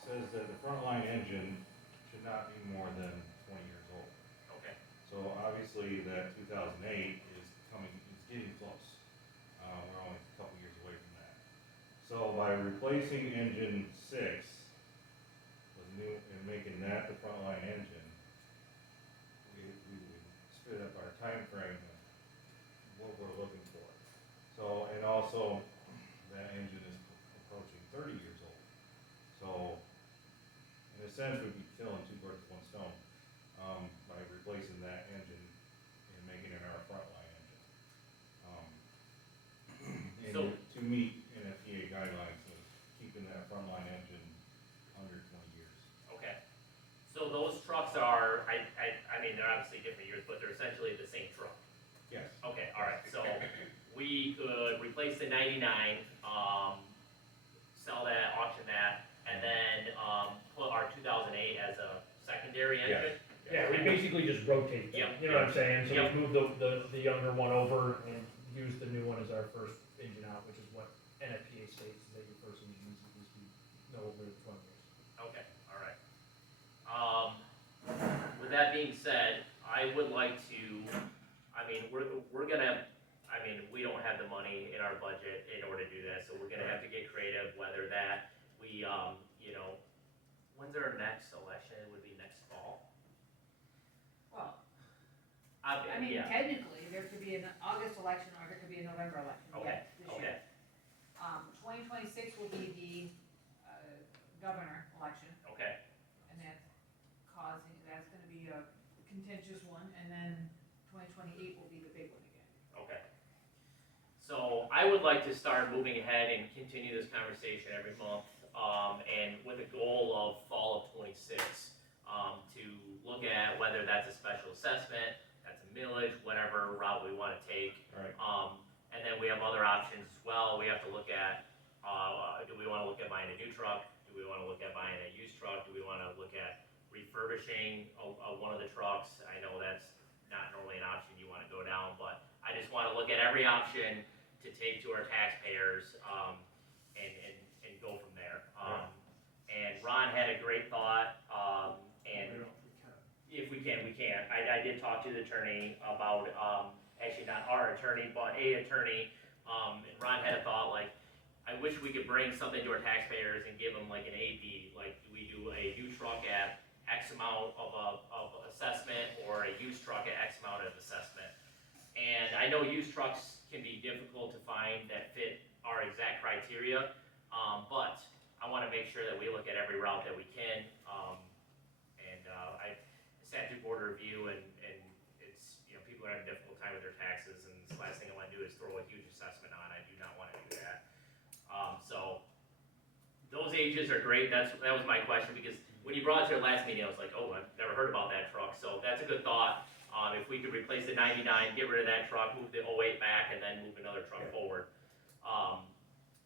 says that the frontline engine should not be more than 20 years old. Okay. So obviously that 2008 is getting close. We're only a couple years away from that. So by replacing engine 6 with new and making that the frontline engine, we would split up our time frame of what we're looking for. So, and also that engine is approaching 30 years old. So in a sense, we'd be killing two birds with one stone by replacing that engine and making it our frontline engine. And So- to meet NFPA guidelines of keeping that frontline engine under 20 years. Okay. So those trucks are, I mean, they're obviously different years, but they're essentially the same truck. Yes. Okay, all right, so we could replace the 99, sell that, auction that, and then, put our 2008 as a secondary engine? Yeah, we basically just rotate them, Yep. you know what I'm saying? So Yep. we move the younger one over and use the new one as our first engine out, which is what NFPA states, is that your first engine needs to be no over 20 years. Okay, all right. With that being said, I would like to, I mean, we're gonna, I mean, we don't have the money in our budget in order to do that, so we're gonna have to get creative, whether that we, you know, when's our next election? It would be next fall. Well, I mean, Yeah, technically, there could be an August election or there could be a November election, okay, yes, this year. okay, 2026 will be the governor election, okay. and that's gonna be a contentious one, and then 2028 will be the big one again. Okay. So I would like to start moving ahead and continue this conversation every month, and with a goal of fall of '26, to look at whether that's a special assessment, that's a millage, whatever route we wanna take. Right. And then we have other options as well. We have to look at, do we wanna look at buying a new truck? Do we wanna look at buying a used truck? Do we wanna look at refurbishing one of the trucks? I know that's not normally an option you wanna go down, but I just wanna look at every option to take to our taxpayers, and go from there. And Ron had a great thought, and if we can, we can. I did talk to the attorney about, actually not our attorney, but a attorney, and Ron had a thought, like, I wish we could bring something to our taxpayers and give them like an AP, like, do we do a new truck at X amount of assessment, or a used truck at X amount of assessment? And I know used trucks can be difficult to find that fit our exact criteria, but I wanna make sure that we look at every route that we can. I sat through board review, and it's, you know, people are having a difficult time with their taxes, and the last thing I wanna do is throw a huge assessment on. I do not wanna do that. So those ages are great. That was my question, because when you brought it to your last meeting, I was like, oh, I've never heard about that truck. So that's a good thought. If we could replace the 99, get rid of that truck, move the 08 back, and then move another truck forward.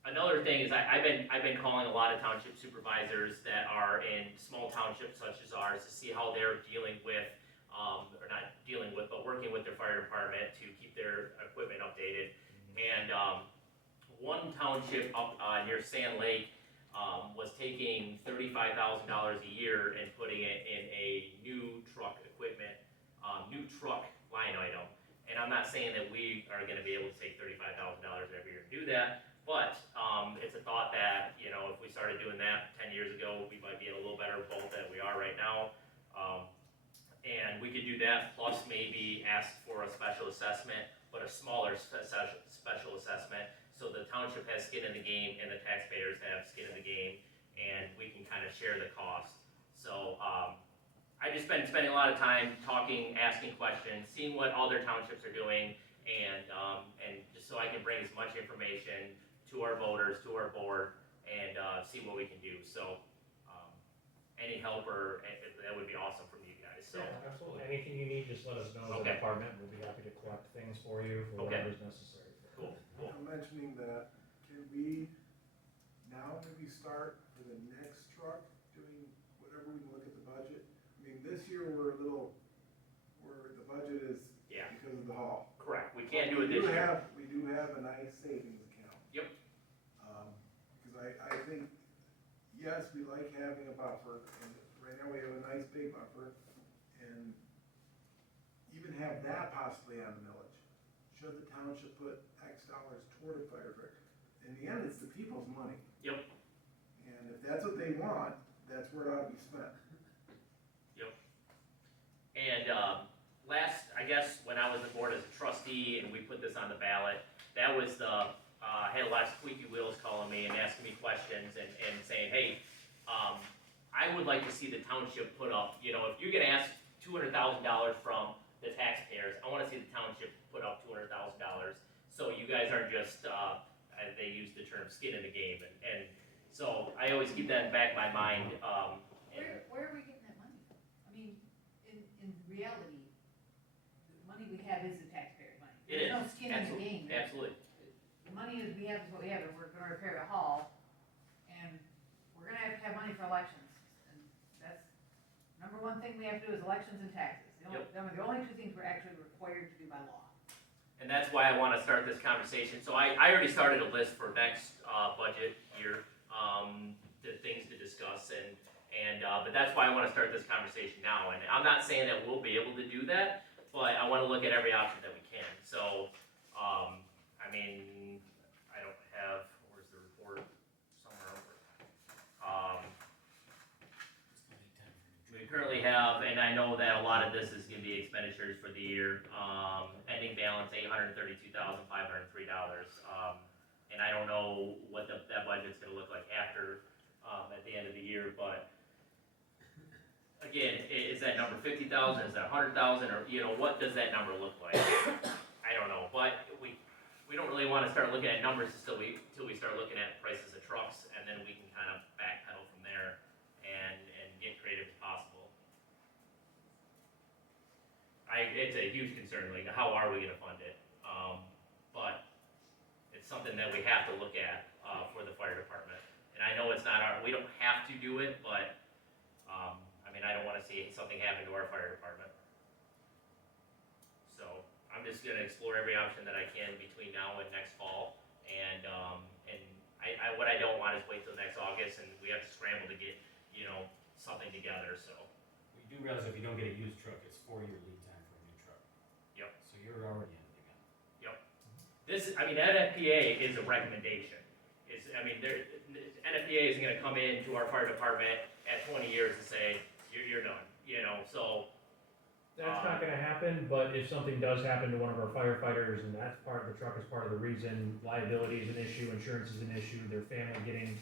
Another thing is I've been calling a lot of township supervisors that are in small townships such as ours to see how they're dealing with, or not dealing with, but working with their fire department to keep their equipment updated. And one township up near Sand Lake was taking $35,000 a year and putting it in a new truck equipment, new truck line item. And I'm not saying that we are gonna be able to take $35,000 every year and do that, but it's a thought that, you know, if we started doing that 10 years ago, we might be in a little better boat than we are right now. And we could do that, plus maybe ask for a special assessment, but a smaller special assessment, so the township has skin in the game and the taxpayers have skin in the game, and we can kind of share the cost. So I just been spending a lot of time talking, asking questions, seeing what other townships are doing, and just so I can bring as much information to our voters, to our board, and see what we can do. So any help that would be awesome from you guys. So Yeah, absolutely. Anything you need, just let us know as a Okay. department. We'll be happy to collect things for you for Okay. whatever's necessary. cool, cool. I'm mentioning that, can we now maybe start for the next truck, doing whatever, we can look at the budget? I mean, this year we're a little, the budget is Yeah, because of the haul. correct. We can't do it this year. We do have a nice savings account. Yep. Because I think, yes, we like having a buffer, and right now we have a nice big buffer, and even have that possibly on the millage. Should the township put X dollars toward a fire truck? In the end, it's the people's money. Yep. And if that's what they want, that's where it ought to be spent. And last, I guess, when I was on board as a trustee and we put this on the ballot, that was I had a lot of squeaky wheels calling me and asking me questions and saying, hey, I would like to see the township put up, you know, if you're gonna ask $200,000 from the taxpayers, I wanna see the township put up $200,000. So you guys aren't just, as they use the term, skin in the game. And so I always keep that in the back of my mind. Where are we getting that money? I mean, in reality, the money we have is the taxpayer money. It There's no is. skin in the game. Absolutely. The money is we have is what we have, and we're gonna repair the hall, and we're gonna have money for elections. And that's, number one thing we have to do is elections and taxes. The only two things we're actually required to do by law. And that's why I want to start this conversation. So I already started a list for next budget year, the things to discuss, and And, but that's why I wanna start this conversation now, and I'm not saying that we'll be able to do that, but I wanna look at every option that we can, so, I mean, I don't have, where's the report? Somewhere over. We currently have, and I know that a lot of this is gonna be expenditures for the year, ending balance $832,503. And I don't know what that budget's gonna look like after, at the end of the year, but again, is that number 50,000, is that 100,000, or, you know, what does that number look like? I don't know, but we don't really wanna start looking at numbers till we start looking at prices of trucks, and then we can kind of backpedal from there and get creative as possible. It's a huge concern, like, how are we gonna fund it? But it's something that we have to look at, for the fire department. And I know it's not we don't have to do it, but, I mean, I don't wanna see something happen to our fire department. So, I'm just gonna explore every option that I can between now and next fall, and what I don't want is wait till next August, and we have to scramble to get, you know, something together, so. We do realize if you don't get a used truck, it's 4-year lead time for a new truck. Yep. So you're already in the gun. NFPA is a recommendation. I mean, NFPA isn't gonna come into our fire department at 20 years and say, you're done, you know, so. That's not gonna happen, but if something does happen to one of our firefighters, and that's part of the truck is part of the reason, liability is an issue, insurance is an issue, their family getting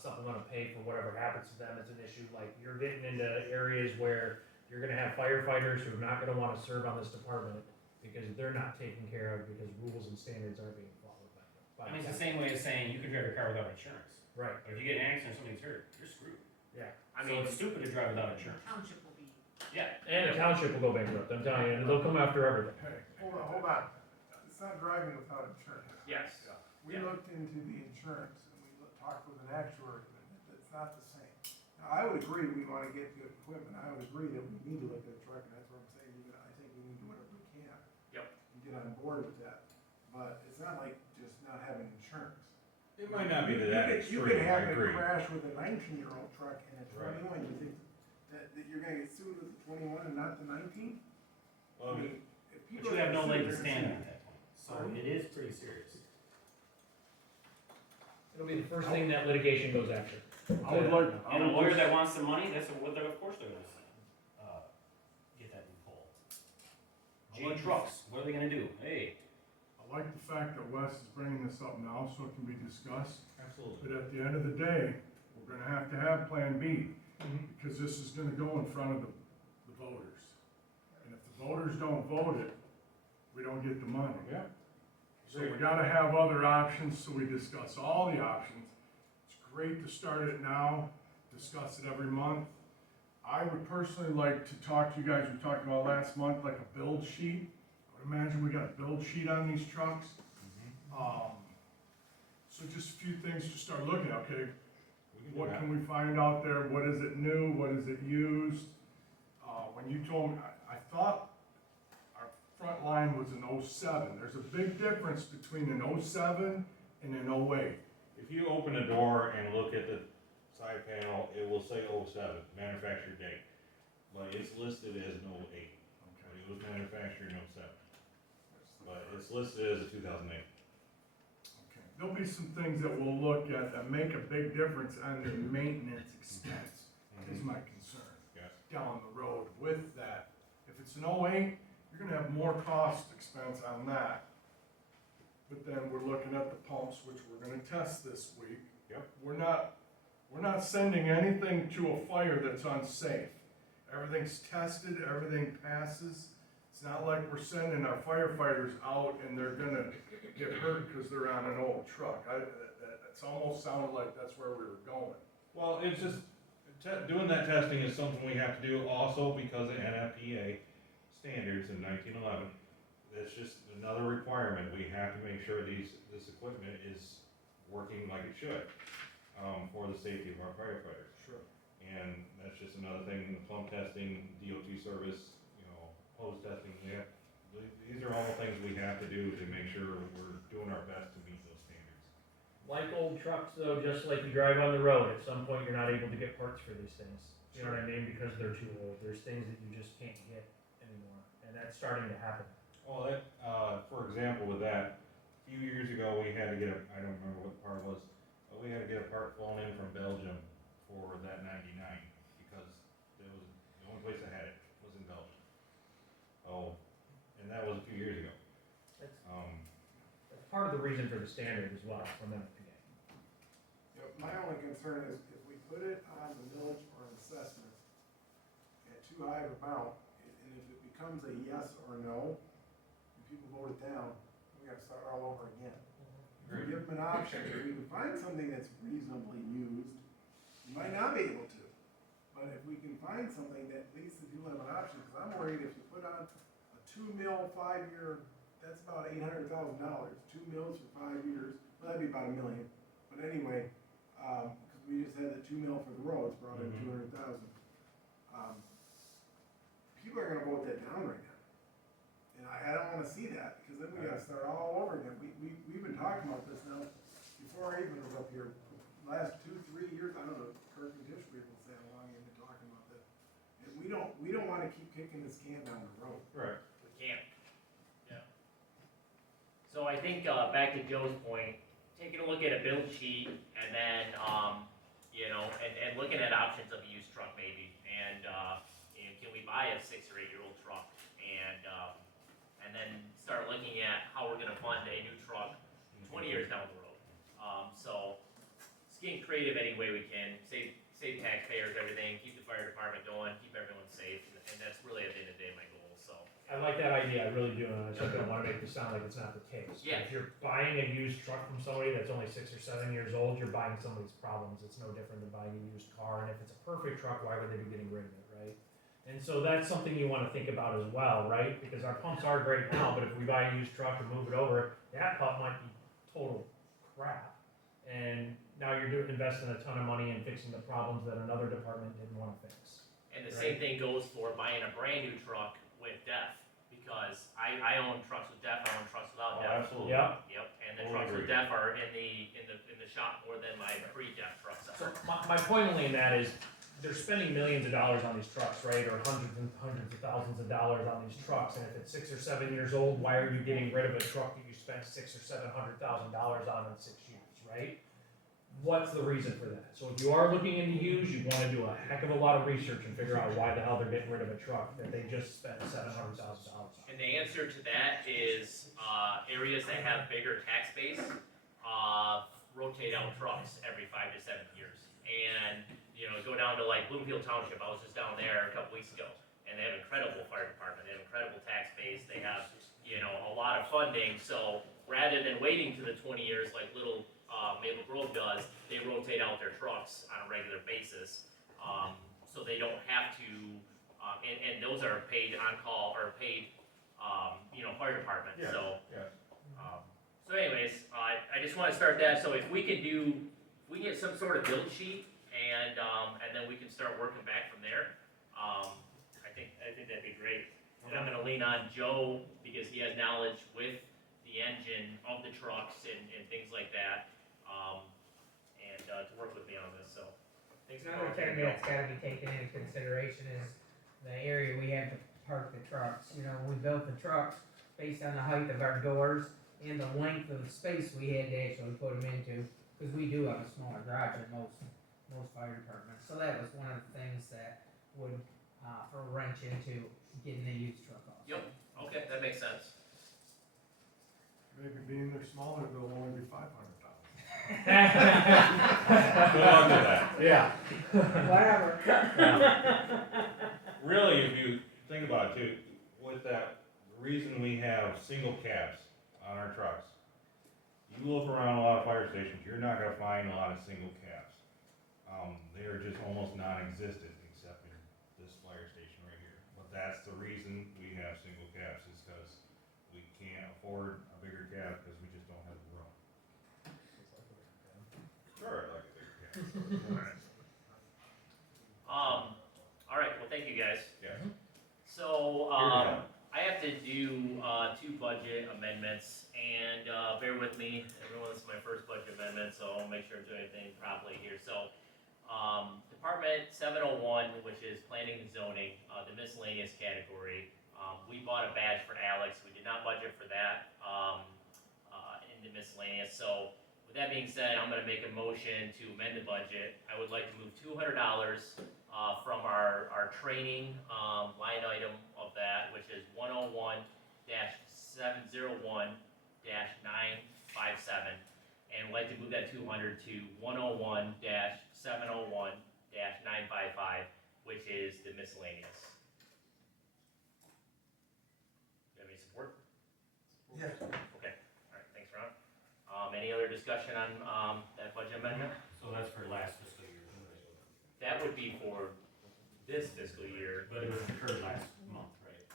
supplemental pay for whatever happens to them is an issue, like, you're getting into areas where you're gonna have firefighters who are not gonna wanna serve on this department because they're not taken care of because rules and standards aren't being followed by I mean, it's the same way as saying you can drive a car without insurance. Right, But if you get in an accident, somebody's hurt, you're screwed. yeah. I So mean, it's stupid to drive without insurance. Township will be, Yeah. And the township will go bankrupt, I'm telling you, and they'll come after everything. Hey, hold on. It's not driving without insurance. yes, We Yeah. looked into the insurance and we talked with an actuary, and it's not the same. Now, I would agree, we wanna get good equipment, I would agree that we need to look at a truck, and that's what I'm saying, I think we need to do whatever we can. Yep. And get on board with that, but it's not like just not having insurance. It might not be to that You extreme, could I have a agree. crash with a 19-year-old truck and a Right. 21, you think that you're gonna get sued with the 21 and not the 19? Well, if But people you have no get leg sued, to they're stand on gonna at that point. So Pardon? it is pretty serious. It'll be the first thing that litigation goes after. I would like, I And a would lawyer just- that wants some money, that's what they're, of course they're gonna, get that loophole. G trucks, what are they gonna do? Hey, I like the fact that Wes is bringing this up now so it can be discussed. absolutely. But at the end of the day, we're gonna have to have Plan B, because this is gonna go in front of the voters. And if the voters don't vote it, we don't get the money. Yeah. So we gotta have other options, so we discuss all the options. It's great to start it now, discuss it every month. I would personally like to talk to you guys, we talked about last month, like a build sheet. I would imagine we got a build sheet on these trucks. So just a few things to start looking at, okay? We can do What that. can we find out there? What is it new? What is it used? When you told me, I thought our front line was an '07. There's a big difference between an '07 and an '08. If you open a door and look at the side panel, it will say '07, manufactured date. But it's listed as an '08, but it was manufactured in '07. But it's listed as a 2008. Okay. There'll be some things that we'll look at that make a big difference on the maintenance expense, is my concern. Yes. Down the road with that. If it's an '08, you're gonna have more cost expense on that. But then we're looking at the pumps, which we're gonna test this week. Yep. We're not sending anything to a fire that's unsafe. Everything's tested, everything passes. It's not like we're sending our firefighters out and they're gonna get hurt because they're on an old truck. It's almost sounded like that's where we were going. Well, it's just, doing that testing is something we have to do also because of NFPA standards in 1911. That's just another requirement. We have to make sure this equipment is working like it should, for the safety of our firefighters. Sure. And that's just another thing, plumb testing, DOT service, hose testing, these are all the things we have to do to make sure we're doing our best to meet those standards. Like old trucks though, just like you drive on the road, at some point you're not able to get parts for these things. You know what I mean? Because they're too old. There's things that you just can't get anymore, and that's starting to happen. Well, that, for example, with that, a few years ago, we had to get I don't remember what the part was, but we had to get a part flown in from Belgium for that 99, because it was, the only place that had it was in Belgium. Oh, and that was a few years ago. That's part of the reason for the standard as well, from MFPA. Yep, my only concern is if we put it on the millage or an assessment at too high of a amount, and if it becomes a yes or no, and people vote it down, we gotta start all over again. If we give them an option, if we can find something that's reasonably used, you might not be able to. But if we can find something that at least if you have an option, because I'm worried if you put on a 2 mil 5-year, that's about $800,000. 2 mils for 5 years, well, that'd be about $1 million. But anyway, because we just had the 2 mil for the roads, brought in 200,000. People are gonna vote that down right now. And I don't wanna see that, because then we gotta start all over again. We've been talking about this now, before I even was up here, last 2-3 years, I don't know, Kirk and Tish people say how long you've been talking about this. And we don't wanna keep kicking this can down the road. Right. We can't. Yeah. So I think, back to Joe's point, taking a look at a build sheet and then, you know, and looking at options of a used truck maybe, and can we buy a 6 or 8 year old truck, and then start looking at how we're gonna fund a new truck 20 years down the road. So, just getting creative any way we can, save taxpayers everything, keep the fire department going, keep everyone safe, and that's really at the end of the day my goal, so. I like that idea, I really do, and I just don't wanna make this sound like it's not the case. But Yeah. if you're buying a used truck from somebody that's only 6 or 7 years old, you're buying somebody's problems. It's no different than buying a used car, and if it's a perfect truck, why would they be getting rid of it, right? And so that's something you wanna think about as well, right? Because our pumps are great now, but if we buy a used truck and move it over, that pump might be total crap. And now you're investing a ton of money in fixing the problems that another department didn't wanna fix. And the same thing goes for buying a brand new truck with DEF, because I own trucks with DEF, I own trucks without Oh, DEF. absolutely. Yep. Yep, and the Totally trucks with agree. DEF are in the shop more than my pre-DEF trucks So are. my point only in that is, they're spending millions of dollars on these trucks, right, or hundreds and hundreds of thousands of dollars on these trucks, and if it's 6 or 7 years old, why are you getting rid of a truck that you spent $600,000 or $700,000 on in 6 years, right? What's the reason for that? So if you are looking into used, you wanna do a heck of a lot of research and figure out why the hell they're getting rid of a truck that they just spent $700,000 on. And the answer to that is, areas that have bigger tax base, rotate out trucks every 5 to 7 years. And, you know, go down to like Bloomfield Township, I was just down there a couple weeks ago, and they have incredible fire department, they have incredible tax base, they have, you know, a lot of funding, so rather than waiting to the 20 years like little, Maple Grove does, they rotate out their trucks on a regular basis, so they don't have to, and those are paid on-call, or paid, you know, fire department, Yeah, so. yeah. So anyways, I just wanna start that, so if we can get some sort of build sheet, and then we can start working back from there, I think that'd be great. And I'm gonna lean on Joe, because he has knowledge with the engine of the trucks and things like that, and to work with me on this, so. Thanks for Another thing volunteering, Joe. that's gotta be taken into consideration is the area we have to park the trucks. You know, we built the trucks based on the height of our doors and the length of the space we had to actually put them into, because we do have a smaller garage than most fire departments. So that was one of the things that would, throw a wrench into getting a used truck off. Yep, okay, that makes sense. Maybe being they're smaller, they'll only be 500,000. Good luck with that. Yeah. Whatever. Really, if you think about it too, with that, the reason we have single cabs on our trucks, you look around a lot of fire stations, you're not gonna find a lot of single cabs. They are just almost non-existent, except in this fire station right here. But that's the reason we have single cabs, is because we can't afford a bigger cab, because we just don't have the room. Sure, I'd like a bigger cab. All right, well, thank you guys. Yeah. So, Here we go. I have to to do, two budget amendments, and, bear with me, everyone, this is my first budget amendment, so I'll make sure I'm doing everything properly here, so. Department 701, which is planning and zoning, the miscellaneous category, we bought a badge for Alex, we did not budget for that, in the miscellaneous, so. With that being said, I'm gonna make a motion to amend the budget, I would like to move $200, from our training, line item of that, which is 101-701-957. And I'd like to move that 200 to 101-701-955, which is the miscellaneous. Do you have any support? Yes. Okay, all right, thanks, Ron. Any other discussion on, that budget amendment? So that's for last fiscal year. That would be for this fiscal year. But it was incurred last month, right?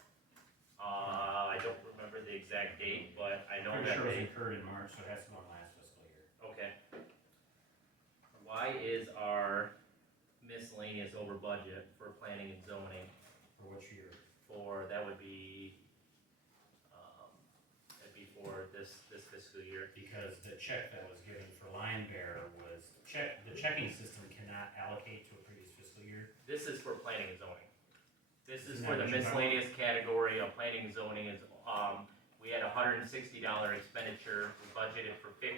I don't remember the exact date, but I know Pretty that sure it was they, incurred in March, so it has to go in last fiscal year. okay. Why is our miscellaneous over budget for planning and zoning? For which year? That would be, that'd be for this fiscal year. Because the check that was given for Lion Bear was, the checking system cannot allocate to a previous fiscal year. This is for planning and zoning. This is Isn't for that the what you're talking miscellaneous category of planning and zoning is, we had a $160 expenditure, we budgeted for 50,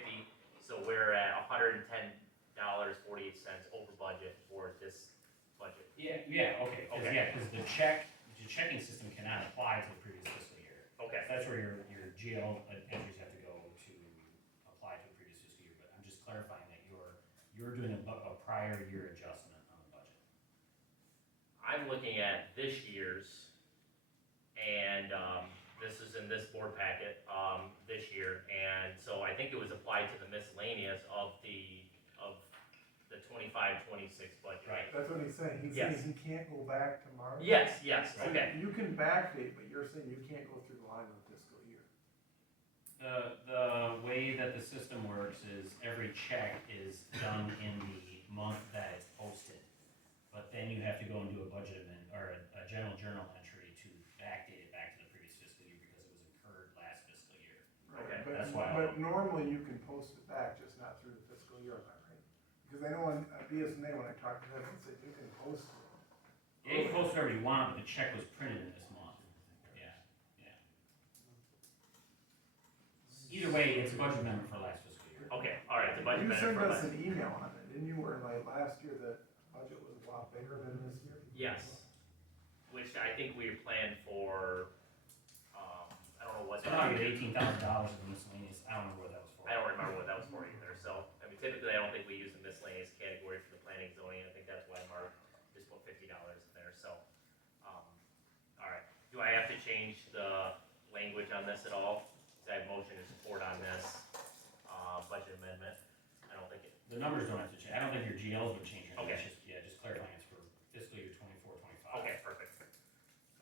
so we're at $110.48 over budget for this budget. Yeah, okay, Okay. because the checking system cannot apply to the previous fiscal year. Okay, That's where your GL entries have to go to apply to the previous fiscal year, but I'm just clarifying that you're doing a prior year adjustment on the budget. I'm looking at this year's, and, this is in this board packet, this year, and so I think it was applied to the miscellaneous of the 25-26 budget. Right. That's what he's saying, he's Yes. saying he can't go back to March. Yes, So okay, You can backdate, but you're saying you can't go through the line of the fiscal year. The way that the system works is every check is done in the month that it's posted. But then you have to go and do a budget amendment, or a general journal entry to backdate it back to the previous fiscal year because it was incurred last fiscal year. Okay, But- that's why- But normally you can post it back, just not through the fiscal year, am I right? Because I know on BSNA, when I talked to them, they said you can post it. Yeah, you can post whatever you want, but the check was printed in this month. Yeah. Either way, it's a budget amendment for last fiscal year. okay, all right, the budget You amendment sent for us last. an email on it, didn't you, where like last year the budget was a lot bigger than this year? Yes, which I think we planned for, I don't know what. So now you get $18,000 in miscellaneous, I don't remember what that was for. I don't remember what that was for either, so, I mean, typically, I don't think we use the miscellaneous category for the planning and zoning, I think that's why Mark just put $50 in there, so. All right, do I have to change the language on this at all? Is that motion to support on this, budget amendment? I don't think it, The numbers don't have to change, I don't think your GLs would change, Okay. it's just, just clarifying it's for fiscal year 24-25. okay, perfect.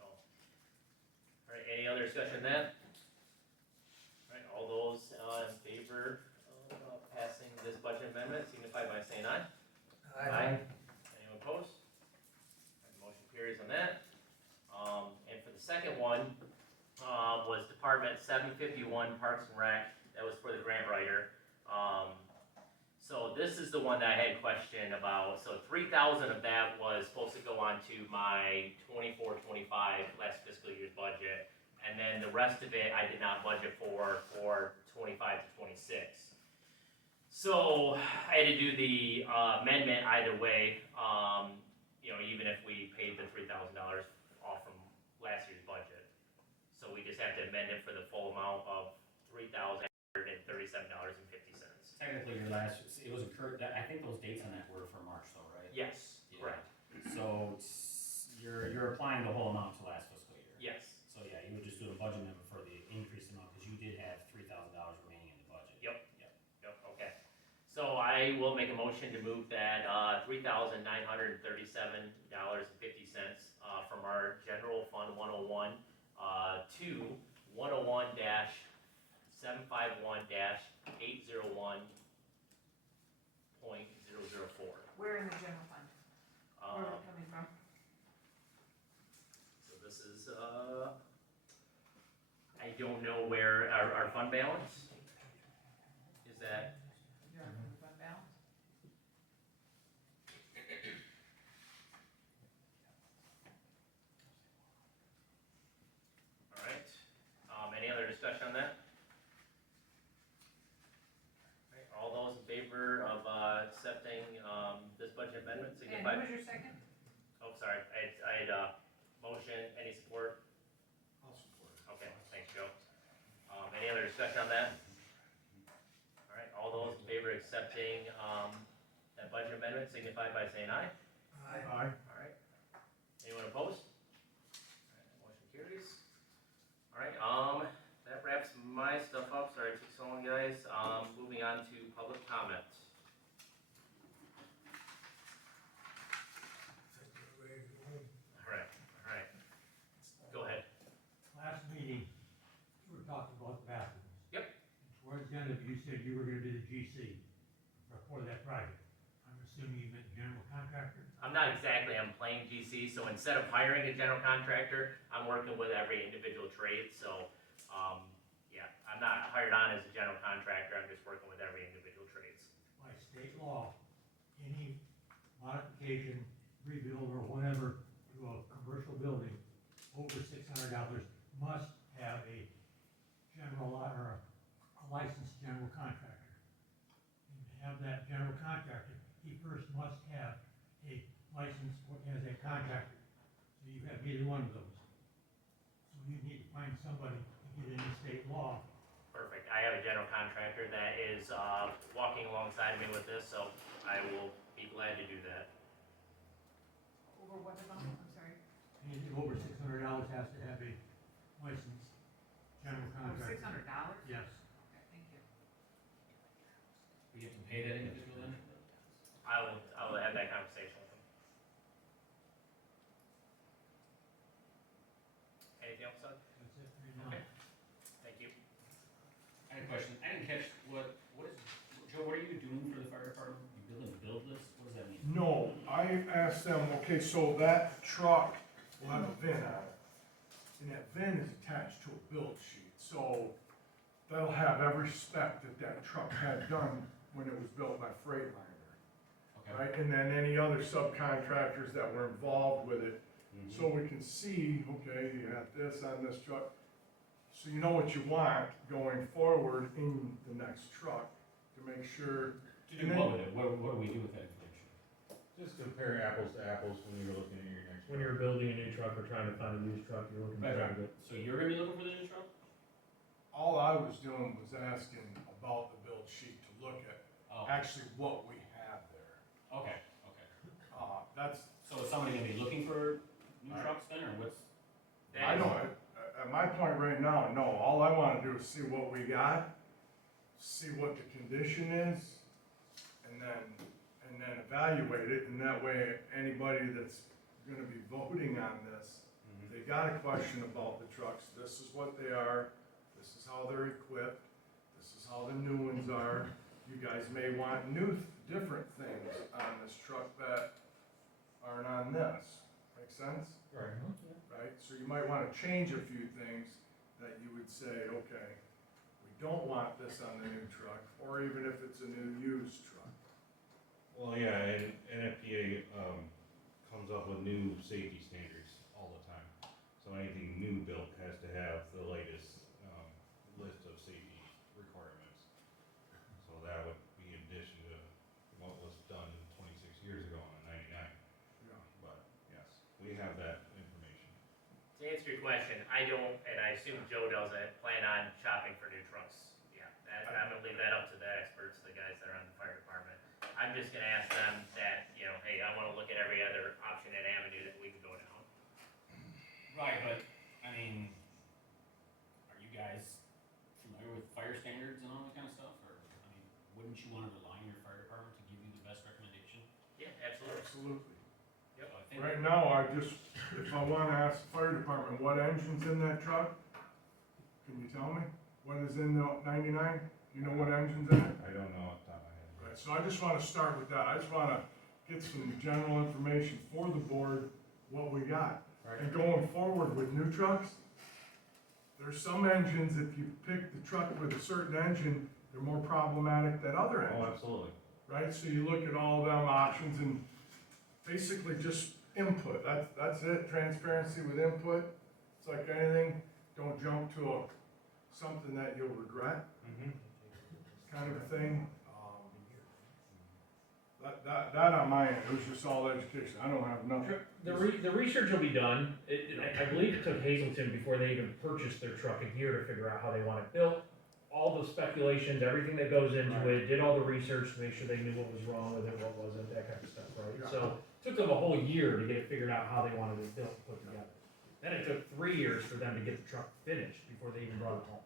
So, all right, any other discussion on that? All right, all those, in favor of passing this budget amendment, signify by saying aye. Anyone opposed? Motion carries on that. And for the second one, was Department 751 Parks and Rec, that was for the grant writer. So this is the one that I had a question about, so 3,000 of that was supposed to go on to my 24-25 last fiscal year's budget. And then the rest of it, I did not budget for 25-26. So I had to do the amendment either way, even if we paid the $3,000 off from last year's budget. So we just have to amend it for the full amount of $3,137.50. Technically, your last, it was incurred, I think those dates on that were for March though, right? Yes, Yeah. correct. So you're applying the whole amount to last fiscal year. Yes, So yeah, you would just do a budget amendment for the increased amount, because you did have $3,000 remaining in the budget. Yep. Okay. So I will make a motion to move that $3,937.50 from our general fund 101 to 101-751-801.004. Where in the general fund? Where is it coming from? So this is, I don't know where our fund balance is that. You're on the fund balance? All right, any other discussion on that? All right, all those in favor of, accepting, this budget amendment, And signify. who was your second? Oh, sorry, I had, motion, any support? I'll support it. Okay, thanks, Joe. Any other discussion on that? All right, all those in favor of accepting, that budget amendment, signify by saying aye. Aye. All right. Anyone opposed? All right, motion carries. All right, that wraps my stuff up. Sorry it took so long, guys. Moving on to public comment. Think we're ready to go home. All right. Go ahead. Last meeting, we were talking about the bathrooms. Yep. Towards the end of it, you said you were gonna be the GC for that project. I'm assuming you meant general contractor? I'm not exactly, I'm playing GC, so instead of hiring a general contractor, I'm working with every individual trade, so, yeah, I'm not hired on as a general contractor, I'm just working with every individual trades. By state law, any modification, rebuild or whatever to a commercial building over $600 must have a or a licensed general contractor. And to have that general contractor, he first must have a license as a contractor. So you have neither one of those. So you need to find somebody to get into state law. Perfect, I have a general contractor that is, walking alongside me with this, so I will be glad to do that. Over what amount, I'm sorry? Anything over $600 has to have a licensed general Over contractor. $600? Yes. Okay, thank you. We have to pay that individual then? I will have that conversation with him. Anything else, Doug? That's it for now. Okay. Thank you. I had a question, I didn't catch, what is, Joe, what are you doing for the fire department? You build this, what does that mean? No, I asked them, okay, so that truck will have a VIN on it. And that VIN is attached to a build sheet, so that'll have every spec that that truck had done when it was built by Freightliner. Okay. Right, and then any other subcontractors that were involved with it, Mhm. so we can see, okay, you have this on this truck. So you know what you want going forward in the next truck, to make sure. To do what with it, what do we do with that information? Just compare apples to apples when you're looking at your next. When you're building a new truck or trying to find a used truck, you're looking for Right. it. So you're gonna be looking for the new truck? All I was doing was asking about the build sheet to look at Oh, actually what we have there. okay. That's, So is somebody gonna be looking for new Alright. trucks then, or what's? I know, at my point right now, no, all I wanna do is see what we got, see what the condition is, and then evaluate it, and that way, anybody that's gonna be voting on this, if they got a question about the trucks, this is what they are, this is how they're equipped, this is how the new ones are. You guys may want different things on this truck that aren't on this, make sense? Right. Right, so you might wanna change a few things that you would say, okay, we don't want this on the new truck, or even if it's a new used truck. Well, yeah, and NFPA, comes up with new safety standards all the time. So anything new built has to have the latest, list of safety requirements. So that would be in addition to what was done 26 years ago in '99. Yeah. But, yes, we have that information. To answer your question, I don't, and I assume Joe doesn't, plan on shopping for new trucks. Yeah, I'm gonna leave that up to the experts, the guys that are on the fire department. I'm just gonna ask them that, you know, hey, I wanna look at every other option and avenue that we can go down. Right, but, I mean, are you guys familiar with fire standards and all that kind of stuff, or, I mean, wouldn't you wanna rely on your fire department to give you the best recommendation? Yeah, absolutely. Absolutely. Yep. So I think, Right now, if I wanna ask the fire department what engine's in that truck, can you tell me? What is in the 99? You know what engine's in it? I don't know off the top of my head. Right, so I just wanna start with that, I just wanna get some general information for the board, what we got. Right. And going forward with new trucks, there's some engines, if you pick the truck with a certain engine, they're more problematic than other Oh, engines, absolutely. right? So you look at all them options and basically just input, that's it, transparency with input. It's like anything, don't jump to something that you'll regret, Mm-hmm. kind of a thing. That on my end, it was just all education, I don't have nothing. The research will be done. I believe it took Hazelton before they even purchased their truck a year to figure out how they want it built. All the speculations, everything that goes into it, did all the research to make sure they knew what was wrong with it, what wasn't, that kind of stuff, right? Yeah. So, it took them a whole year to get it figured out how they wanted it built and put together. Then it took 3 years for them to get the truck finished before they even brought it home.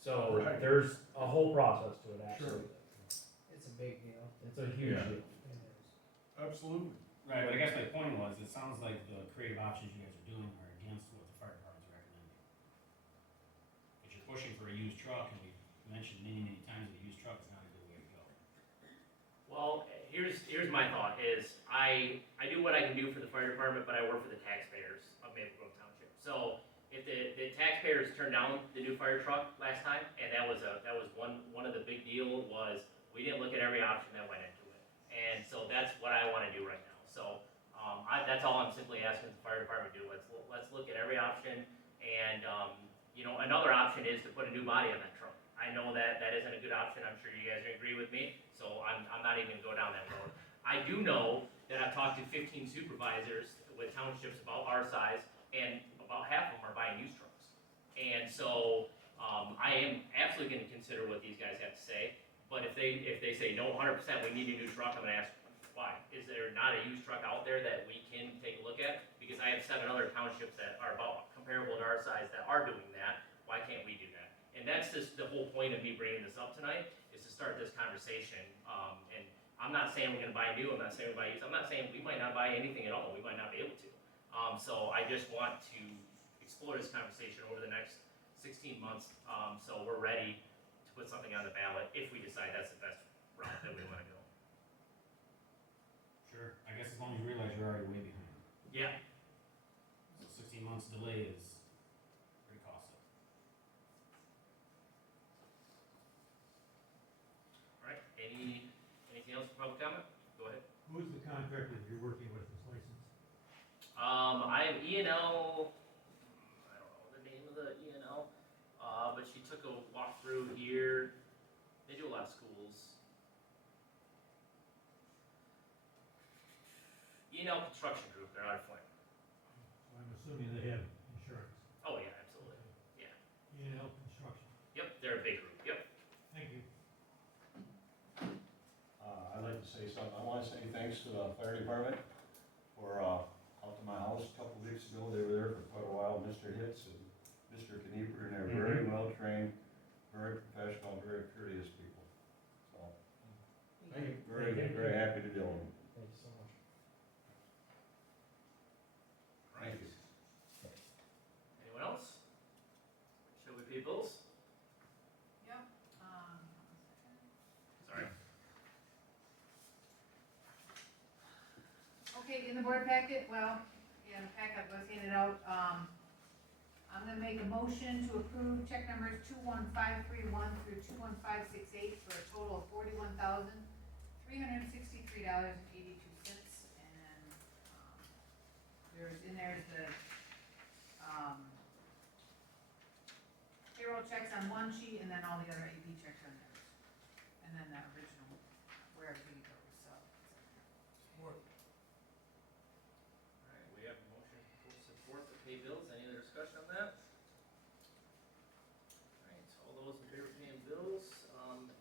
So, Right. there's a whole process to it, absolutely. It's a big deal. It's a huge Yeah. deal. It is. Absolutely. Right, but I guess my point was, it sounds like the creative options you guys are doing are against what the fire department's recommending. If you're pushing for a used truck, and we mentioned many times that a used truck is not a good way to go. Well, here's my thought is, I do what I can do for the fire department, but I work for the taxpayers of Maple Grove Township. So if the taxpayers turned down the new fire truck last time, and that was one of the big deal was, we didn't look at every option that went into it. And so that's what I wanna do right now. So, that's all I'm simply asking the fire department to do. Let's look at every option, and, another option is to put a new body on that truck. I know that isn't a good option, I'm sure you guys agree with me, so I'm not even gonna go down that road. I do know that I've talked to 15 supervisors with townships about our size, and about half of them are buying used trucks. And so, I am absolutely gonna consider what these guys have to say, but if they say, no, 100%, we need a new truck, I'm gonna ask, why? Is there not a used truck out there that we can take a look at? Because I have 7 other townships that are about comparable to our size that are doing that, why can't we do that? And that's just the whole point of me bringing this up tonight, is to start this conversation. And I'm not saying we're gonna buy new, I'm not saying we're gonna buy used, I'm not saying we might not buy anything at all, we might not be able to. So I just want to explore this conversation over the next 16 months, so we're ready to put something on the ballot if we decide that's the best route that we wanna go. Sure. I guess as long as you realize you're already way behind. Yeah. So 16 months delay is pretty costly. All right, anything else for public comment? Go ahead. Who's the contractor that you're working with that's licensed? I am E&L, I don't know the name of the E&L, but she took a walk through here. They do a lot of schools. E&L Construction Group, they're out of Flint. So I'm assuming they have insurance. Oh, yeah, absolutely. E&L Construction. Yep, they're a big group, yep. Thank you. I'd like to say something. I want to say thanks to the fire department for, out to my house a couple weeks ago. They were there for quite a while, Mr. Hitz and Mr. Knieper, and they're very well trained, very professional, very courteous people. So, very happy to deal with them. Thank you so much. Right. Anyone else? Shall we pay bills? Yep, Sorry. okay, in the board packet, well, yeah, the packet was handed out, I'm gonna make a motion to approve check numbers 21531 through 21568 for a total of $41,363.82. And, there's the, payroll checks on one sheet, and then all the other AP checks on theirs. And then the original, where everything goes, so. All right, we have a motion for support to pay bills. Any other discussion on that? All right, all those in favor of paying bills,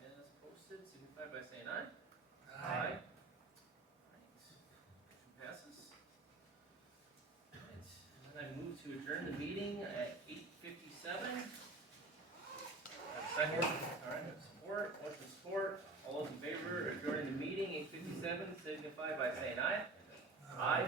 as posted, signify by saying aye. Aye. All right, motion passes. All right, and then I move to adjourn the meeting at 8:57. Second. All right, support, motion support. All those in favor of adjourning the meeting, 8:57, signify by saying aye. Aye.